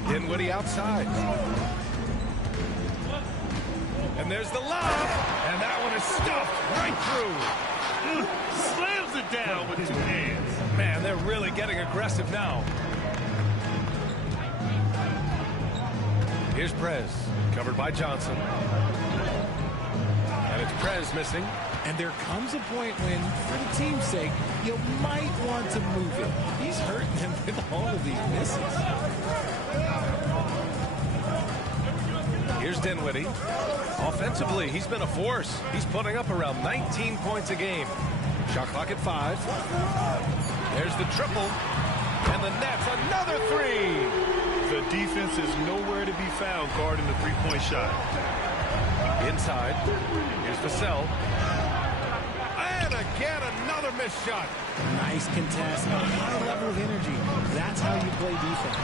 Dinwiddie outside. And there's the lob. And that one is stuffed right through. Slams it down with 2 hands. Man, they're really getting aggressive now. Here's Prez, covered by Johnson. And it's Prez missing. And there comes a point when, for the team's sake, you might want to move it. He's hurting them with all of these misses. Here's Dinwiddie. Offensively, he's been a force. He's putting up around 19 points a game. Shot clock at 5. There's the triple. And the Nets, another 3. The defense is nowhere to be found guarding the 3-point shot. Inside. Here's Vassell. And again, another missed shot. Nice contest, a high level of energy. That's how you play defense.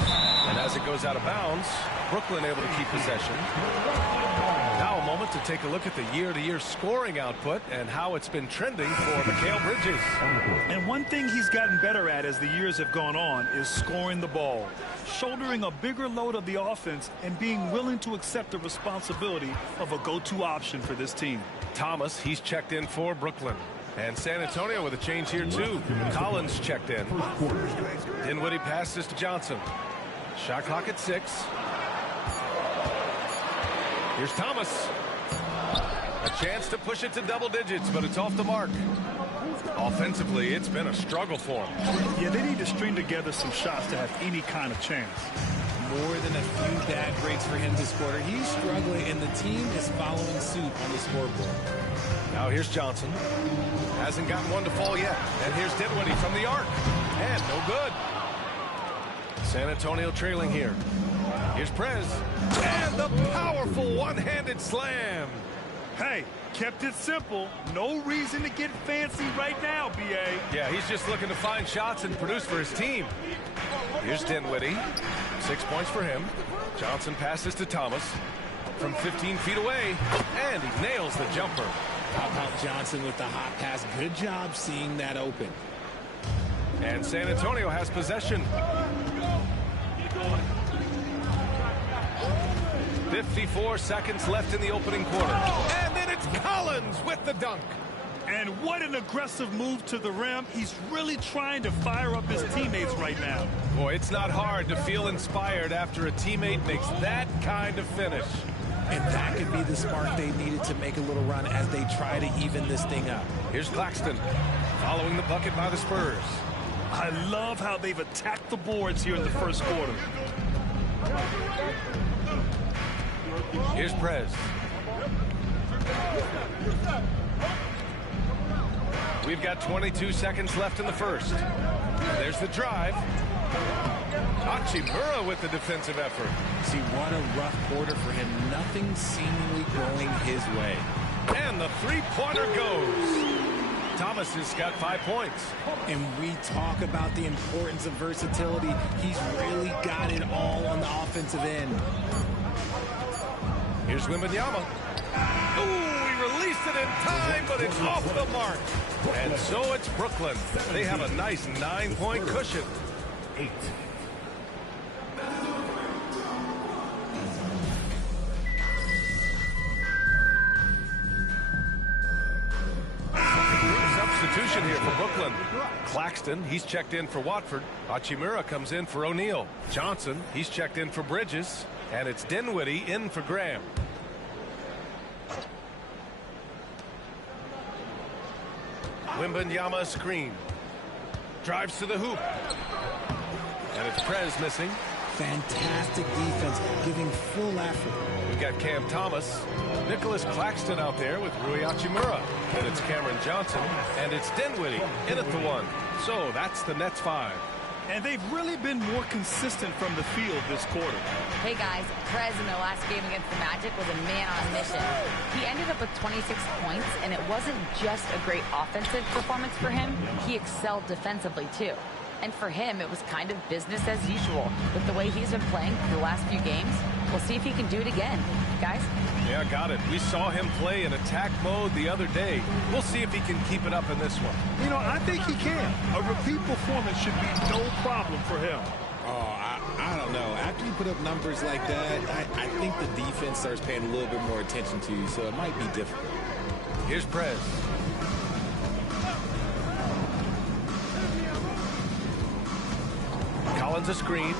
And as it goes out of bounds, Brooklyn able to keep possession. Now a moment to take a look at the year-to-year scoring output and how it's been trending for Mikal Bridges. And one thing he's gotten better at as the years have gone on is scoring the ball, shouldering a bigger load of the offense and being willing to accept the responsibility of a go-to option for this team. Thomas, he's checked in for Brooklyn. And San Antonio with a change here too. Collins checked in. Dinwiddie passes to Johnson. Shot clock at 6. Here's Thomas. A chance to push it to double digits, but it's off the mark. Offensively, it's been a struggle for him. Yeah, they need to string together some shots to have any kind of chance. More than a few bad breaks for him this quarter. He's struggling, and the team is following suit on the scoreboard. Now here's Johnson. Hasn't gotten one to fall yet. And here's Dinwiddie from the arc. And no good. San Antonio trailing here. Here's Prez. And the powerful one-handed slam. Hey, kept it simple. No reason to get fancy right now, B.A. Yeah, he's just looking to find shots and produce for his team. Here's Dinwiddie. 6 points for him. Johnson passes to Thomas from 15 feet away. And he nails the jumper. How about Johnson with the hot pass? Good job seeing that open. And San Antonio has possession. 54 seconds left in the opening quarter. And then it's Collins with the dunk. And what an aggressive move to the rim. He's really trying to fire up his teammates right now. Boy, it's not hard to feel inspired after a teammate makes that kind of finish. And that could be the spark they needed to make a little run as they try to even this thing up. Here's Claxton following the bucket by the Spurs. I love how they've attacked the boards here in the first quarter. Here's Prez. We've got 22 seconds left in the first. There's the drive. Hachimura with the defensive effort. See, what a rough quarter for him. Nothing seemingly going his way. And the three-pointer goes. Thomas has got 5 points. And we talk about the importance of versatility. He's really got it all on the offensive end. Here's Wembanyama. Ooh, he released it in time, but it's off the mark. And so it's Brooklyn. They have a nice 9-point cushion. 8. Substitution here for Brooklyn. Claxton, he's checked in for Watford. Hachimura comes in for O'Neal. Johnson, he's checked in for Bridges. And it's Dinwiddie in for Graham. Wembanyama screen. Drives to the hoop. And it's Prez missing. Fantastic defense, giving full effort. We've got Cam Thomas. Nicholas Claxton out there with Rui Hachimura. And it's Cameron Johnson. And it's Dinwiddie in at the 1. So that's the Nets 5. And they've really been more consistent from the field this quarter. Hey guys, Prez in the last game against the Magic was a man on a mission. He ended up with 26 points, and it wasn't just a great offensive performance for him. He excelled defensively too. And for him, it was kind of business as usual. With the way he's been playing for the last few games, we'll see if he can do it again. Guys? Yeah, got it. We saw him play in attack mode the other day. We'll see if he can keep it up in this one. You know, I think he can. A repeat performance should be no problem for him. Oh, I don't know. After you put up numbers like that, I think the defense starts paying a little bit more attention to you, so it might be difficult. Here's Prez. Collins a screen.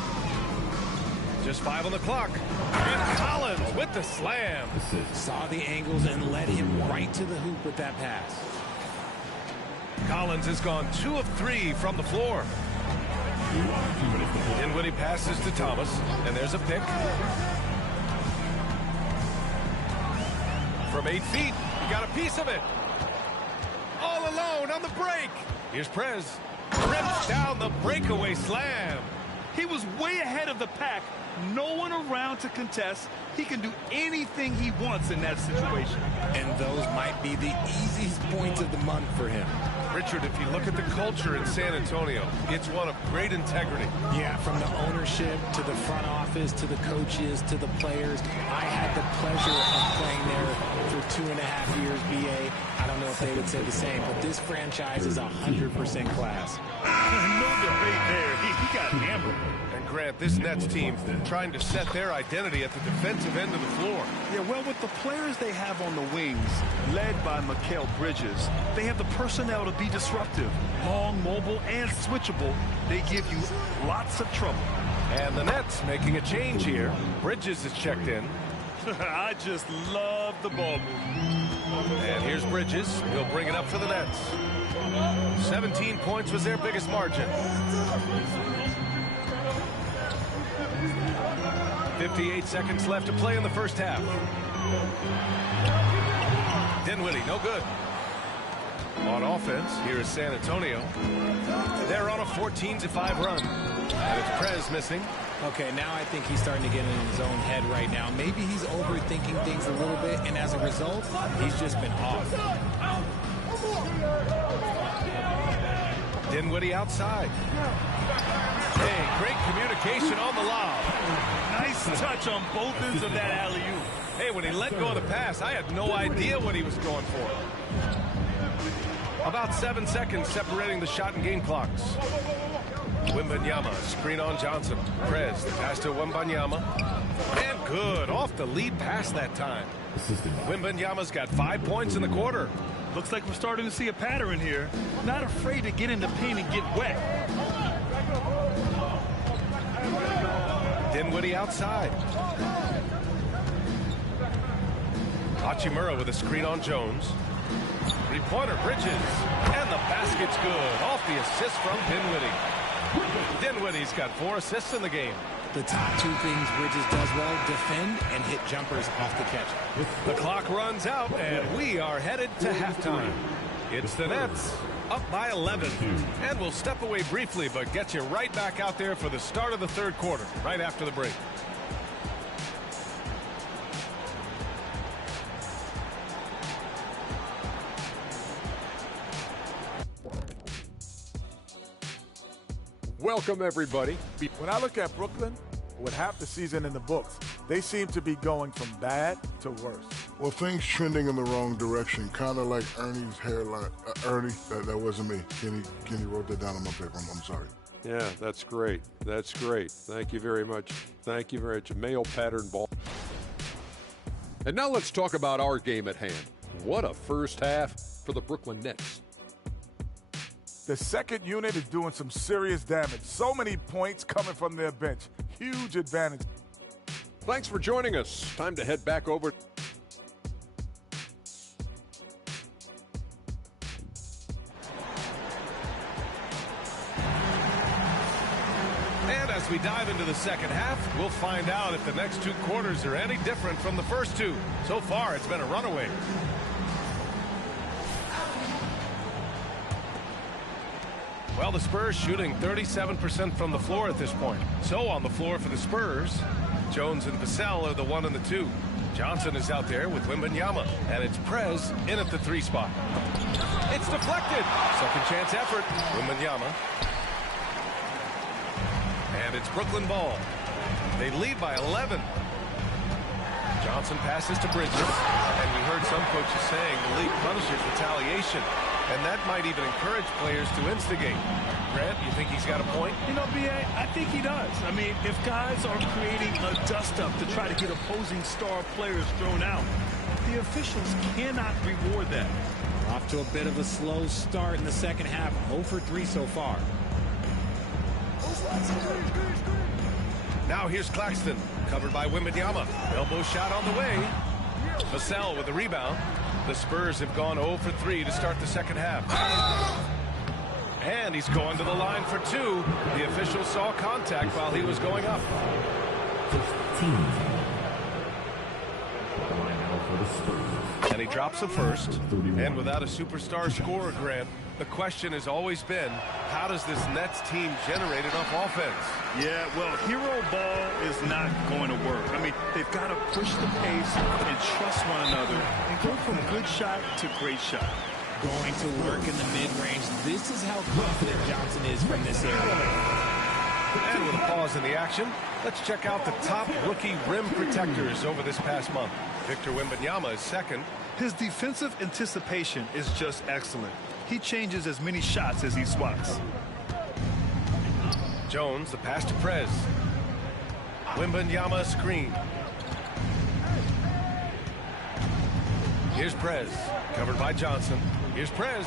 Just 5 on the clock. And Collins with the slam. Saw the angles and led him right to the hoop with that pass. Collins has gone 2 of 3 from the floor. Dinwiddie passes to Thomas, and there's a pick. From 8 feet, he got a piece of it. All alone on the break. Here's Prez. Rips down the breakaway slam. He was way ahead of the pack. No one around to contest. He can do anything he wants in that situation. And those might be the easiest points of the month for him. Richard, if you look at the culture in San Antonio, it's one of great integrity. Yeah, from the ownership to the front office to the coaches to the players. I had the pleasure of playing there for 2.5 years, BA. I don't know if they would say the same, but this franchise is 100% class. No debate there. He got hammered. And Grant, this Nets team trying to set their identity at the defensive end of the floor. Yeah, well, with the players they have on the wings, led by Mikal Bridges, they have the personnel to be disruptive. Long, mobile, and switchable. They give you lots of trouble. And the Nets making a change here. Bridges is checked in. I just love the ball movement. And here's Bridges. He'll bring it up for the Nets. 17 points was their biggest margin. 58 seconds left to play in the first half. Dinwiddie, no good. On offense, here is San Antonio. They're on a 14-5 run. And it's Prez missing. Okay, now I think he's starting to get in his own head right now. Maybe he's overthinking things a little bit, and as a result, he's just been off. Dinwiddie outside. Hey, great communication on the lob. Nice touch on both ends of that alley-oop. Hey, when he let go of the pass, I had no idea what he was going for. About 7 seconds separating the shot and game clocks. Wembanyama, screen on Johnson. Prez, the pass to Wembanyama. And good, off the lead pass that time. Wembanyama's got 5 points in the quarter. Looks like we're starting to see a pattern here. Not afraid to get in the paint and get wet. Dinwiddie outside. Hachimura with a screen on Jones. Three-pointer, Bridges. And the basket's good. Off the assist from Dinwiddie. Dinwiddie's got 4 assists in the game. The top 2 things Bridges does well, defend and hit jumpers off the catch. The clock runs out, and we are headed to halftime. It's the Nets, up by 11. And we'll step away briefly, but get you right back out there for the start of the third quarter, right after the break. Welcome, everybody. When I look at Brooklyn, with half the season in the books, they seem to be going from bad to worse. Well, things trending in the wrong direction, kind of like Ernie's hairline. Ernie, that wasn't me. Kenny wrote that down on my paper. I'm sorry. Yeah, that's great. That's great. Thank you very much. Thank you very much. A male pattern ball. And now let's talk about our game at hand. What a first half for the Brooklyn Nets. The second unit is doing some serious damage. So many points coming from their bench. Huge advantage. Thanks for joining us. Time to head back over. And as we dive into the second half, we'll find out if the next two quarters are any different from the first two. So far, it's been a runaway. Well, the Spurs shooting 37% from the floor at this point. So on the floor for the Spurs, Jones and Vassell are the 1 and the 2. Johnson is out there with Wembanyama, and it's Prez in at the 3 spot. It's deflected. Second chance effort. Wembanyama. And it's Brooklyn ball. They lead by 11. Johnson passes to Bridges, and we heard some coaches saying the league punishes retaliation. And that might even encourage players to instigate. Grant, you think he's got a point? You know, B.A., I think he does. I mean, if guys are creating a dust-up to try to get opposing star players thrown out, the officials cannot reward that. Off to a bit of a slow start in the second half. 0 for 3 so far. Now here's Claxton, covered by Wembanyama. Elbow shot on the way. Vassell with the rebound. The Spurs have gone 0 for 3 to start the second half. And he's going to the line for 2. The official saw contact while he was going up. 15. And he drops the first. And without a superstar scorer, Grant, the question has always been, how does this Nets team generate enough offense? Yeah, well, hero ball is not going to work. I mean, they've got to push the pace and trust one another and go from good shot to great shot. Going to work in the mid-range. This is how confident Johnson is from this area. And with a pause in the action, let's check out the top rookie rim protectors over this past month. Victor Wembanyama is second. His defensive anticipation is just excellent. He changes as many shots as he swats. Jones, the pass to Prez. Wembanyama screen. Here's Prez, covered by Johnson. Here's Prez.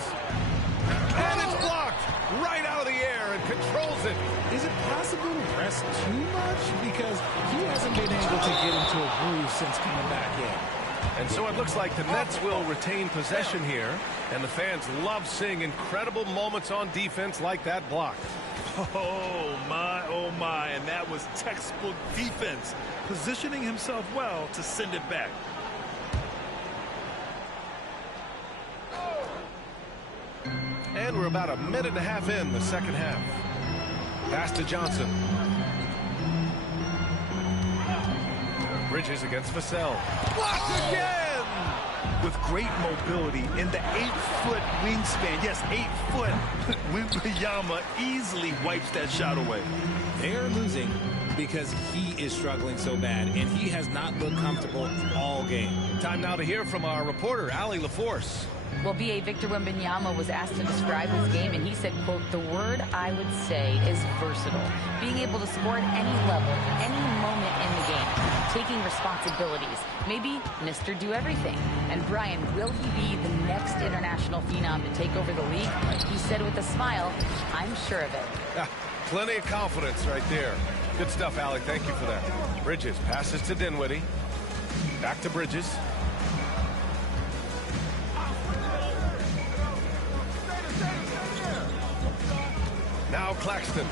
And it's blocked right out of the air and controls it. Is it possible to press too much? Because he hasn't been able to get into a groove since coming back in. And so it looks like the Nets will retain possession here. And the fans love seeing incredible moments on defense like that block. Oh my, and that was textbook defense. Positioning himself well to send it back. And we're about a minute and a half in the second half. Pass to Johnson. Bridges against Vassell. Blocked again! With great mobility in the 8-foot wingspan. Yes, 8 foot. Wembanyama easily wipes that shot away. They are losing because he is struggling so bad, and he has not looked comfortable all game. Time now to hear from our reporter, Allie LaForce. Well, B.A. Victor Wembanyama was asked to describe his game, and he said, quote, "The word I would say is versatile. Being able to score at any level, any moment in the game, taking responsibilities, maybe Mr. Do Everything." And Brian, will he be the next international phenom to take over the league? He said with a smile, "I'm sure of it." Plenty of confidence right there. Good stuff, Allie. Thank you for that. Bridges passes to Dinwiddie. Back to Bridges. Now Claxton,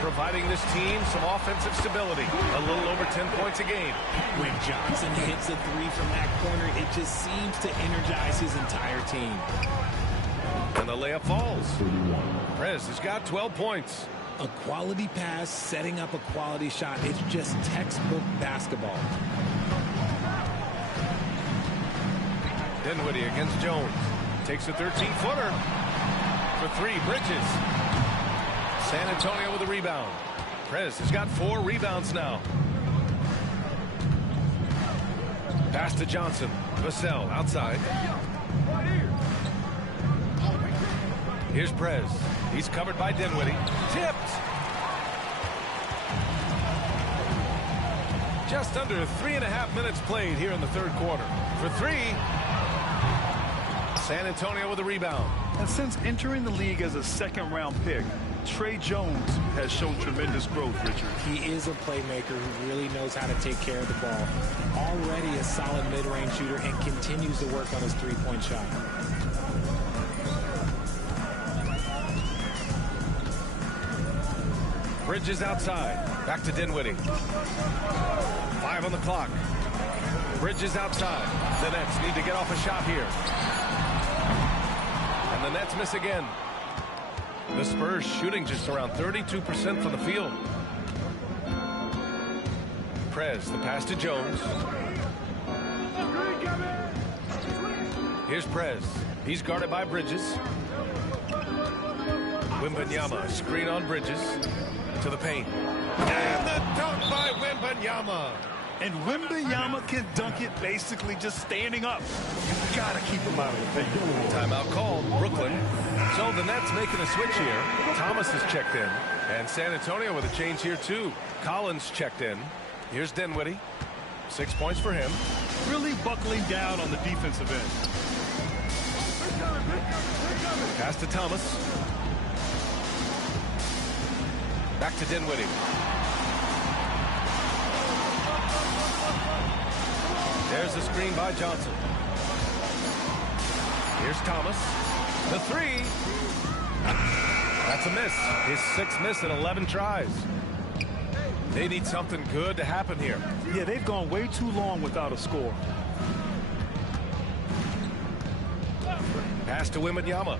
providing this team some offensive stability. A little over 10 points a game. When Johnson hits a 3 from that corner, it just seems to energize his entire team. And the layup falls. Prez has got 12 points. A quality pass, setting up a quality shot. It's just textbook basketball. Dinwiddie against Jones. Takes a 13-footer. For 3, Bridges. San Antonio with a rebound. Prez has got 4 rebounds now. Pass to Johnson. Vassell outside. Here's Prez. He's covered by Dinwiddie. Tipped. Just under 3.5 minutes played here in the third quarter. For 3. San Antonio with a rebound. And since entering the league as a second-round pick, Trey Jones has shown tremendous growth, Richard. He is a playmaker who really knows how to take care of the ball. Already a solid mid-range shooter and continues to work on his three-point shot. Bridges outside. Back to Dinwiddie. 5 on the clock. Bridges outside. The Nets need to get off a shot here. And the Nets miss again. The Spurs shooting just around 32% from the field. Prez, the pass to Jones. Here's Prez. He's guarded by Bridges. Wembanyama, screen on Bridges. To the paint. And the dunk by Wembanyama. And Wembanyama can dunk it basically just standing up. You gotta keep him out of the paint. Timeout called, Brooklyn. So the Nets making a switch here. Thomas has checked in. And San Antonio with a change here too. Collins checked in. Here's Dinwiddie. 6 points for him. Really buckling down on the defensive end. Pass to Thomas. Back to Dinwiddie. There's the screen by Johnson. Here's Thomas. The 3. That's a miss. His 6th miss in 11 tries. They need something good to happen here. Yeah, they've gone way too long without a score. Pass to Wembanyama.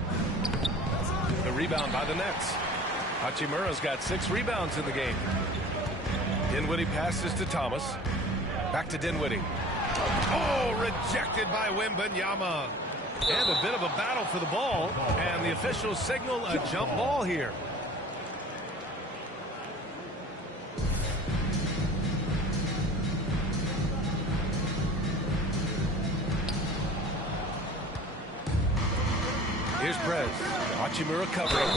The rebound by the Nets. Hachimura's got 6 rebounds in the game. Dinwiddie passes to Thomas. Back to Dinwiddie. Oh, rejected by Wembanyama. And a bit of a battle for the ball. And the officials signal a jump ball here. Here's Prez. Hachimura covering.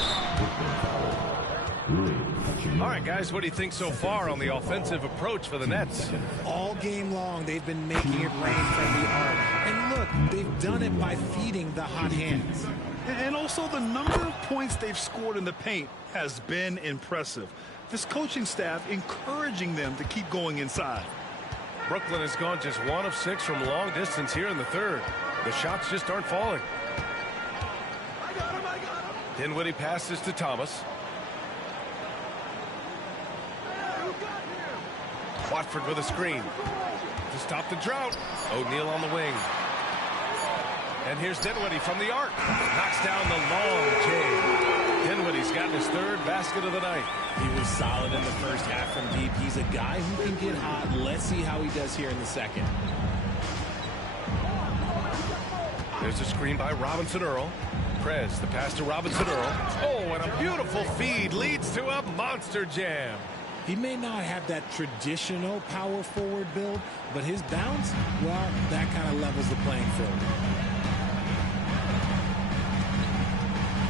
All right, guys, what do you think so far on the offensive approach for the Nets? All game long, they've been making it rain from the arc. And look, they've done it by feeding the hot hands. And also the number of points they've scored in the paint has been impressive. This coaching staff encouraging them to keep going inside. Brooklyn has gone just 1 of 6 from long distance here in the third. The shots just aren't falling. Dinwiddie passes to Thomas. Watford with a screen to stop the drought. O'Neal on the wing. And here's Dinwiddie from the arc. Knocks down the long J. Dinwiddie's gotten his 3rd basket of the night. He was solid in the first half from deep. He's a guy who can get hot. Let's see how he does here in the second. There's a screen by Robinson Earl. Prez, the pass to Robinson Earl. Oh, and a beautiful feed leads to a monster jam. He may not have that traditional power forward build, but his bounce, well, that kind of levels the playing field.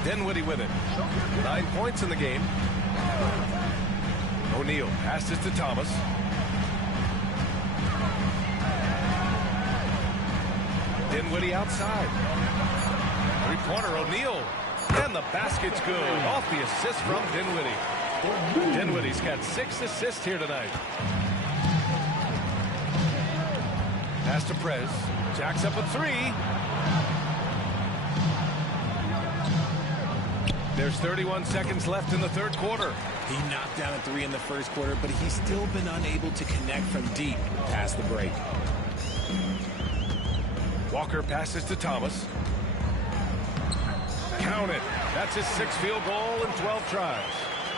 Dinwiddie with it. 9 points in the game. O'Neal passes to Thomas. Dinwiddie outside. 3-pointer O'Neal. And the basket's good. Off the assist from Dinwiddie. Dinwiddie's got 6 assists here tonight. Pass to Prez. Jacks up a 3. There's 31 seconds left in the third quarter. He knocked down a 3 in the first quarter, but he's still been unable to connect from deep past the break. Walker passes to Thomas. Count it. That's his 6th field goal in 12 tries.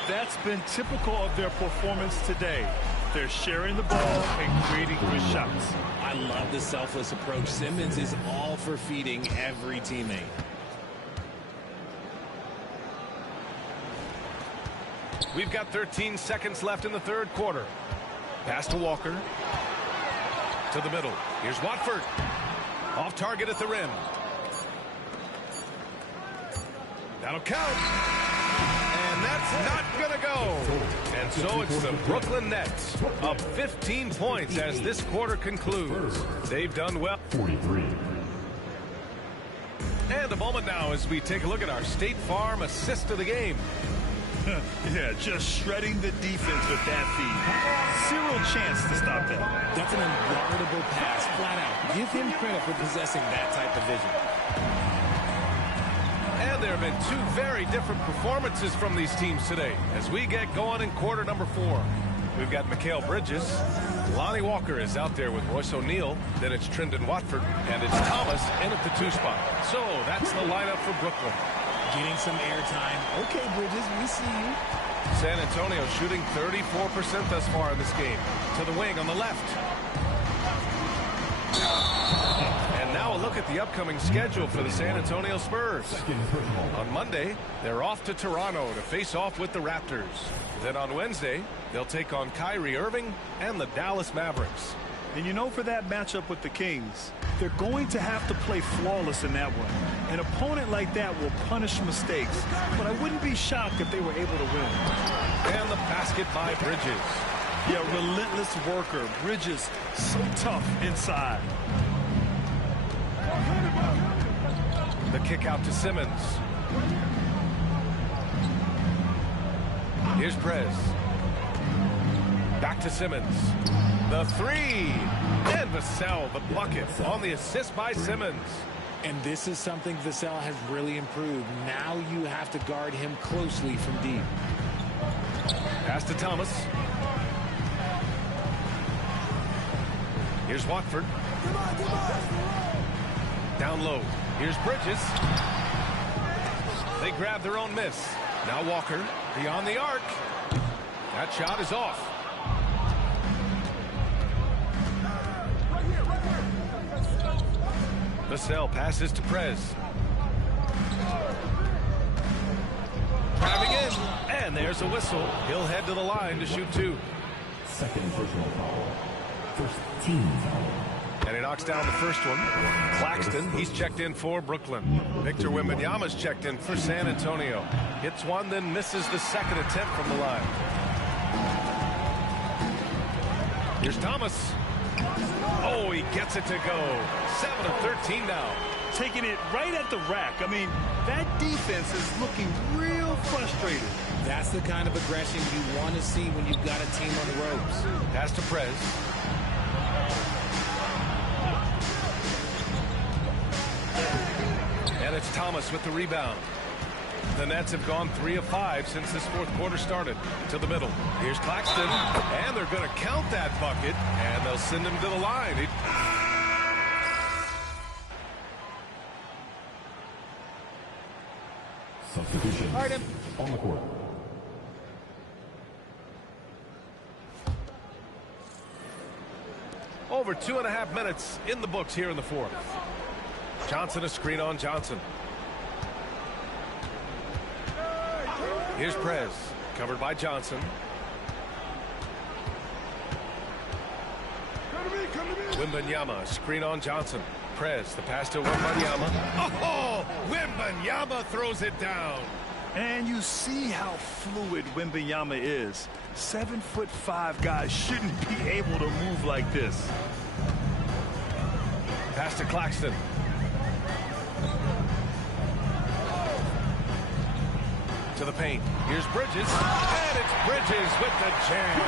That's been typical of their performance today. They're sharing the ball and creating good shots. I love the selfless approach. Simmons is all for feeding every teammate. We've got 13 seconds left in the third quarter. Pass to Walker. To the middle. Here's Watford. Off target at the rim. That'll count. And that's not going to go. And so it's the Brooklyn Nets up 15 points as this quarter concludes. They've done well. 43. And a moment now as we take a look at our State Farm assist of the game. Yeah, just shredding the defense with that feed. Zero chance to stop that. That's an unguardable pass, flat out. Give him credit for possessing that type of vision. And there have been two very different performances from these teams today as we get going in quarter number 4. We've got Mikal Bridges. Lonnie Walker is out there with Royce O'Neal. Then it's Trendon Watford. And it's Thomas in at the 2 spot. So that's the lineup for Brooklyn. Getting some airtime. Okay, Bridges, we see you. San Antonio shooting 34% thus far in this game. To the wing on the left. And now a look at the upcoming schedule for the San Antonio Spurs. On Monday, they're off to Toronto to face off with the Raptors. Then on Wednesday, they'll take on Kyrie Irving and the Dallas Mavericks. And you know, for that matchup with the Kings, they're going to have to play flawless in that one. An opponent like that will punish mistakes, but I wouldn't be shocked if they were able to win. And the basket by Bridges. Yeah, relentless worker. Bridges, so tough inside. The kick out to Simmons. Here's Prez. Back to Simmons. The 3. And Vassell, the bucket on the assist by Simmons. And this is something Vassell has really improved. Now you have to guard him closely from deep. Pass to Thomas. Here's Watford. Down low. Here's Bridges. They grab their own miss. Now Walker beyond the arc. That shot is off. Vassell passes to Prez. Driving in. And there's a whistle. He'll head to the line to shoot 2. Second personal foul. First team foul. And he knocks down the first one. Claxton, he's checked in for Brooklyn. Victor Wembanyama's checked in for San Antonio. Hits one, then misses the second attempt from the line. Here's Thomas. Oh, he gets it to go. 7 of 13 now. Taking it right at the rack. I mean, that defense is looking real frustrated. That's the kind of aggression you want to see when you've got a team on the ropes. Pass to Prez. And it's Thomas with the rebound. The Nets have gone 3 of 5 since this fourth quarter started. To the middle. Here's Claxton. And they're going to count that bucket. And they'll send him to the line. Substitution on the court. Over 2.5 minutes in the books here in the fourth. Johnson a screen on Johnson. Here's Prez, covered by Johnson. Wembanyama, screen on Johnson. Prez, the pass to Wembanyama. Oh, Wembanyama throws it down. And you see how fluid Wembanyama is. 7'5" guys shouldn't be able to move like this. Pass to Claxton. To the paint. Here's Bridges. And it's Bridges with the jam.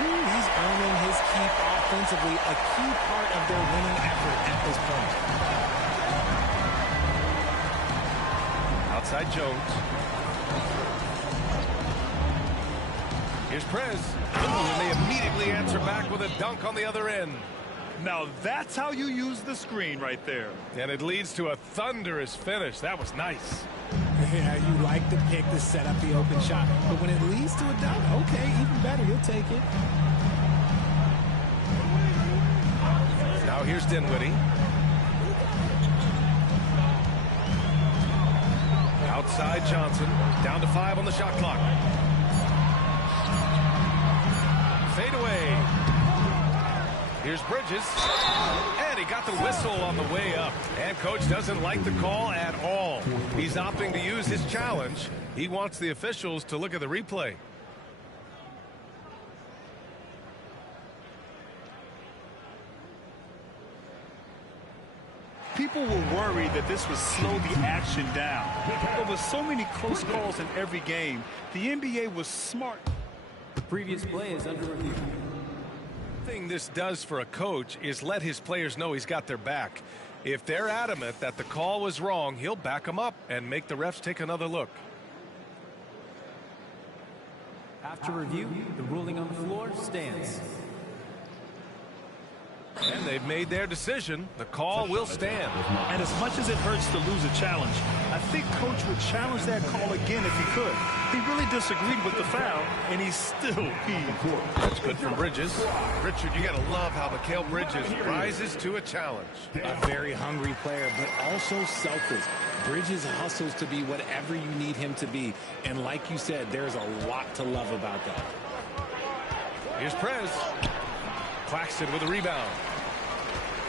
Ooh, he's earning his keep offensively, a key part of their winning effort at this point. Outside Jones. Here's Prez. Ooh, and they immediately answer back with a dunk on the other end. Now that's how you use the screen right there. And it leads to a thunderous finish. That was nice. Yeah, you like the pick to set up the open shot. But when it leads to a dunk, okay, even better, you'll take it. Now here's Dinwiddie. Outside Johnson. Down to 5 on the shot clock. fadeaway. Here's Bridges. And he got the whistle on the way up. And coach doesn't like the call at all. He's opting to use his challenge. He wants the officials to look at the replay. People were worried that this would slow the action down. But with so many close calls in every game, the NBA was smart. The previous play is under review. The thing this does for a coach is let his players know he's got their back. If they're adamant that the call was wrong, he'll back them up and make the refs take another look. After review, the ruling on the floor stands. And they've made their decision. The call will stand. And as much as it hurts to lose a challenge, I think coach would challenge that call again if he could. He really disagreed with the foul, and he's still peeved. That's good from Bridges. Richard, you got to love how Mikal Bridges rises to a challenge. A very hungry player, but also selfless. Bridges hustles to be whatever you need him to be. And like you said, there's a lot to love about that. Here's Prez. Claxton with a rebound.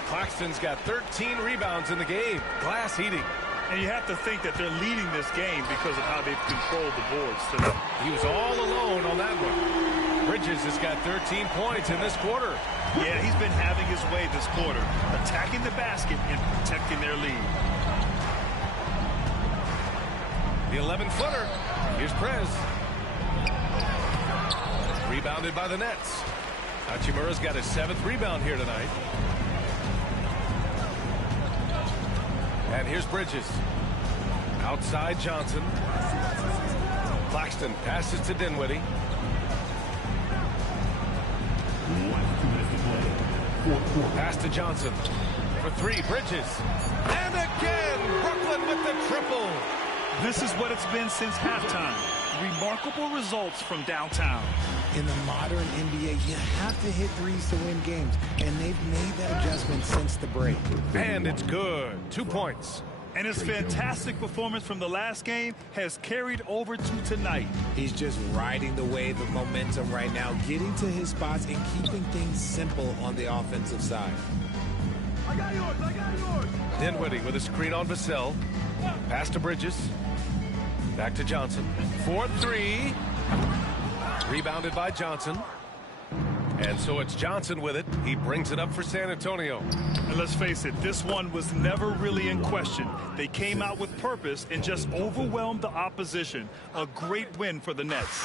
Claxton's got 13 rebounds in the game. Glass heating. And you have to think that they're leading this game because of how they've controlled the boards tonight. He was all alone on that one. Bridges has got 13 points in this quarter. Yeah, he's been having his way this quarter, attacking the basket and protecting their lead. The 11-footer. Here's Prez. Rebounded by the Nets. Hachimura's got his 7th rebound here tonight. And here's Bridges. Outside Johnson. Claxton passes to Dinwiddie. Pass to Johnson. For 3, Bridges. And again, Brooklyn with the triple. This is what it's been since halftime. Remarkable results from downtown. In the modern NBA, you have to hit threes to win games, and they've made that adjustment since the break. And it's good. 2 points. And his fantastic performance from the last game has carried over to tonight. He's just riding the wave of momentum right now, getting to his spots and keeping things simple on the offensive side. I got yours, I got yours. Dinwiddie with a screen on Vassell. Pass to Bridges. Back to Johnson. 4-3. Rebounded by Johnson. And so it's Johnson with it. He brings it up for San Antonio. And let's face it, this one was never really in question. They came out with purpose and just overwhelmed the opposition. A great win for the Nets.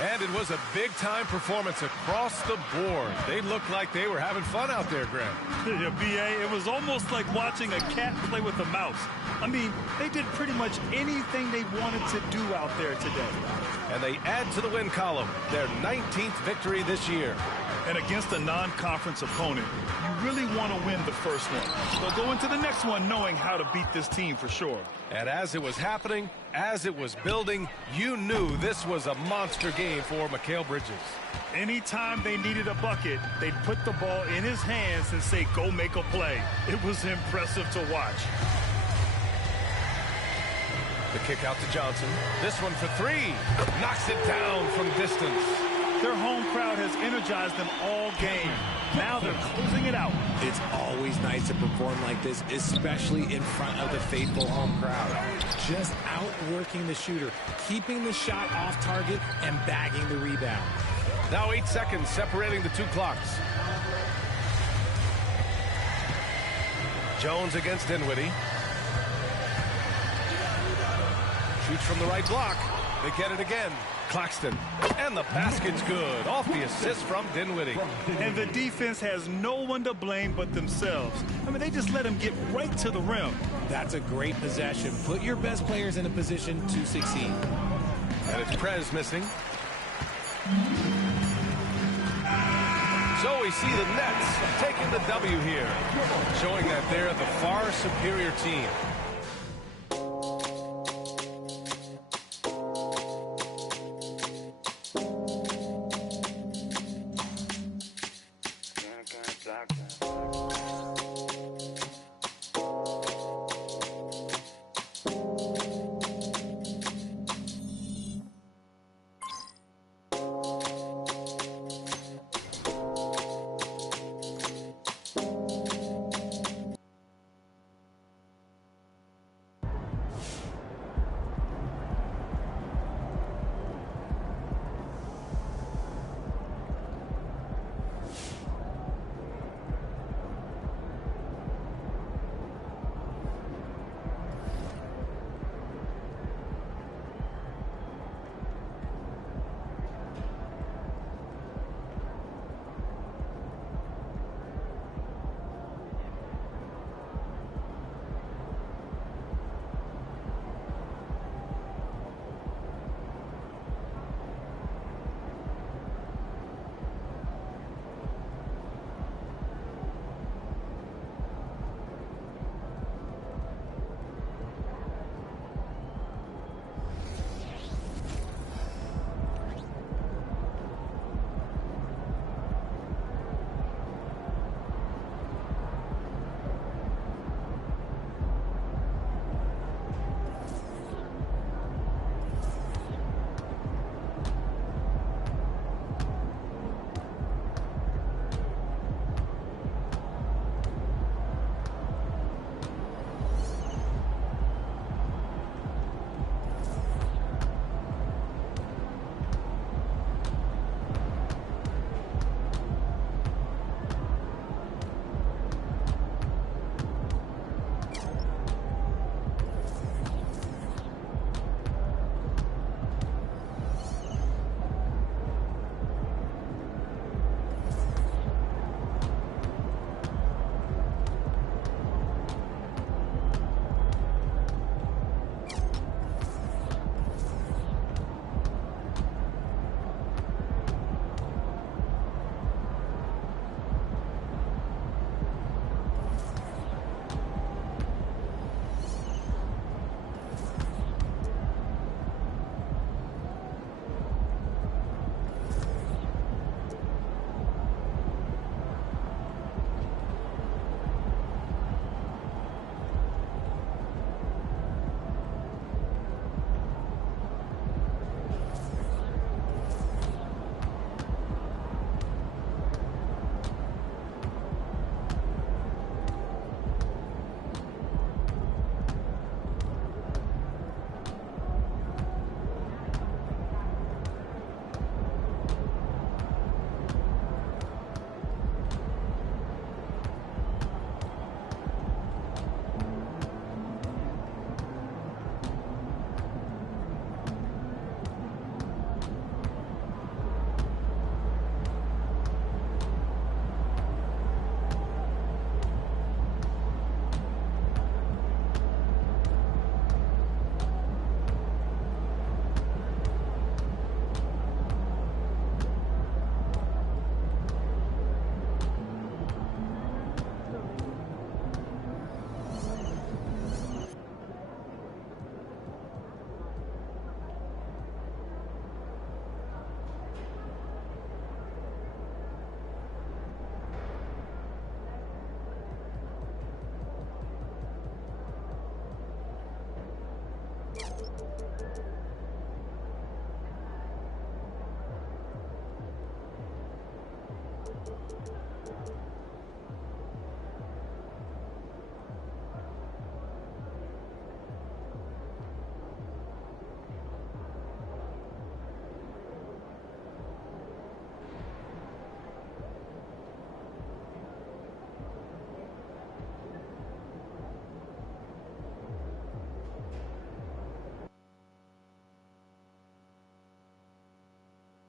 And it was a big-time performance across the board. They looked like they were having fun out there, Grant. Yeah, B.A., it was almost like watching a cat play with a mouse. I mean, they did pretty much anything they wanted to do out there today. And they add to the win column, their 19th victory this year. And against a non-conference opponent, you really want to win the first one. They'll go into the next one knowing how to beat this team for sure. And as it was happening, as it was building, you knew this was a monster game for Mikal Bridges. Anytime they needed a bucket, they'd put the ball in his hands and say, go make a play. It was impressive to watch. The kick out to Johnson. This one for 3. Knocks it down from distance. Their home crowd has energized them all game. Now they're closing it out. It's always nice to perform like this, especially in front of the faithful home crowd. Just outworking the shooter, keeping the shot off target, and bagging the rebound. Now 8 seconds separating the 2 clocks. Jones against Dinwiddie. Shoots from the right block. They get it again. Claxton. And the basket's good. Off the assist from Dinwiddie. And the defense has no one to blame but themselves. I mean, they just let him get right to the rim. That's a great possession. Put your best players in a position to succeed. And it's Prez missing. So we see the Nets taking the W here, showing that they're the far superior team.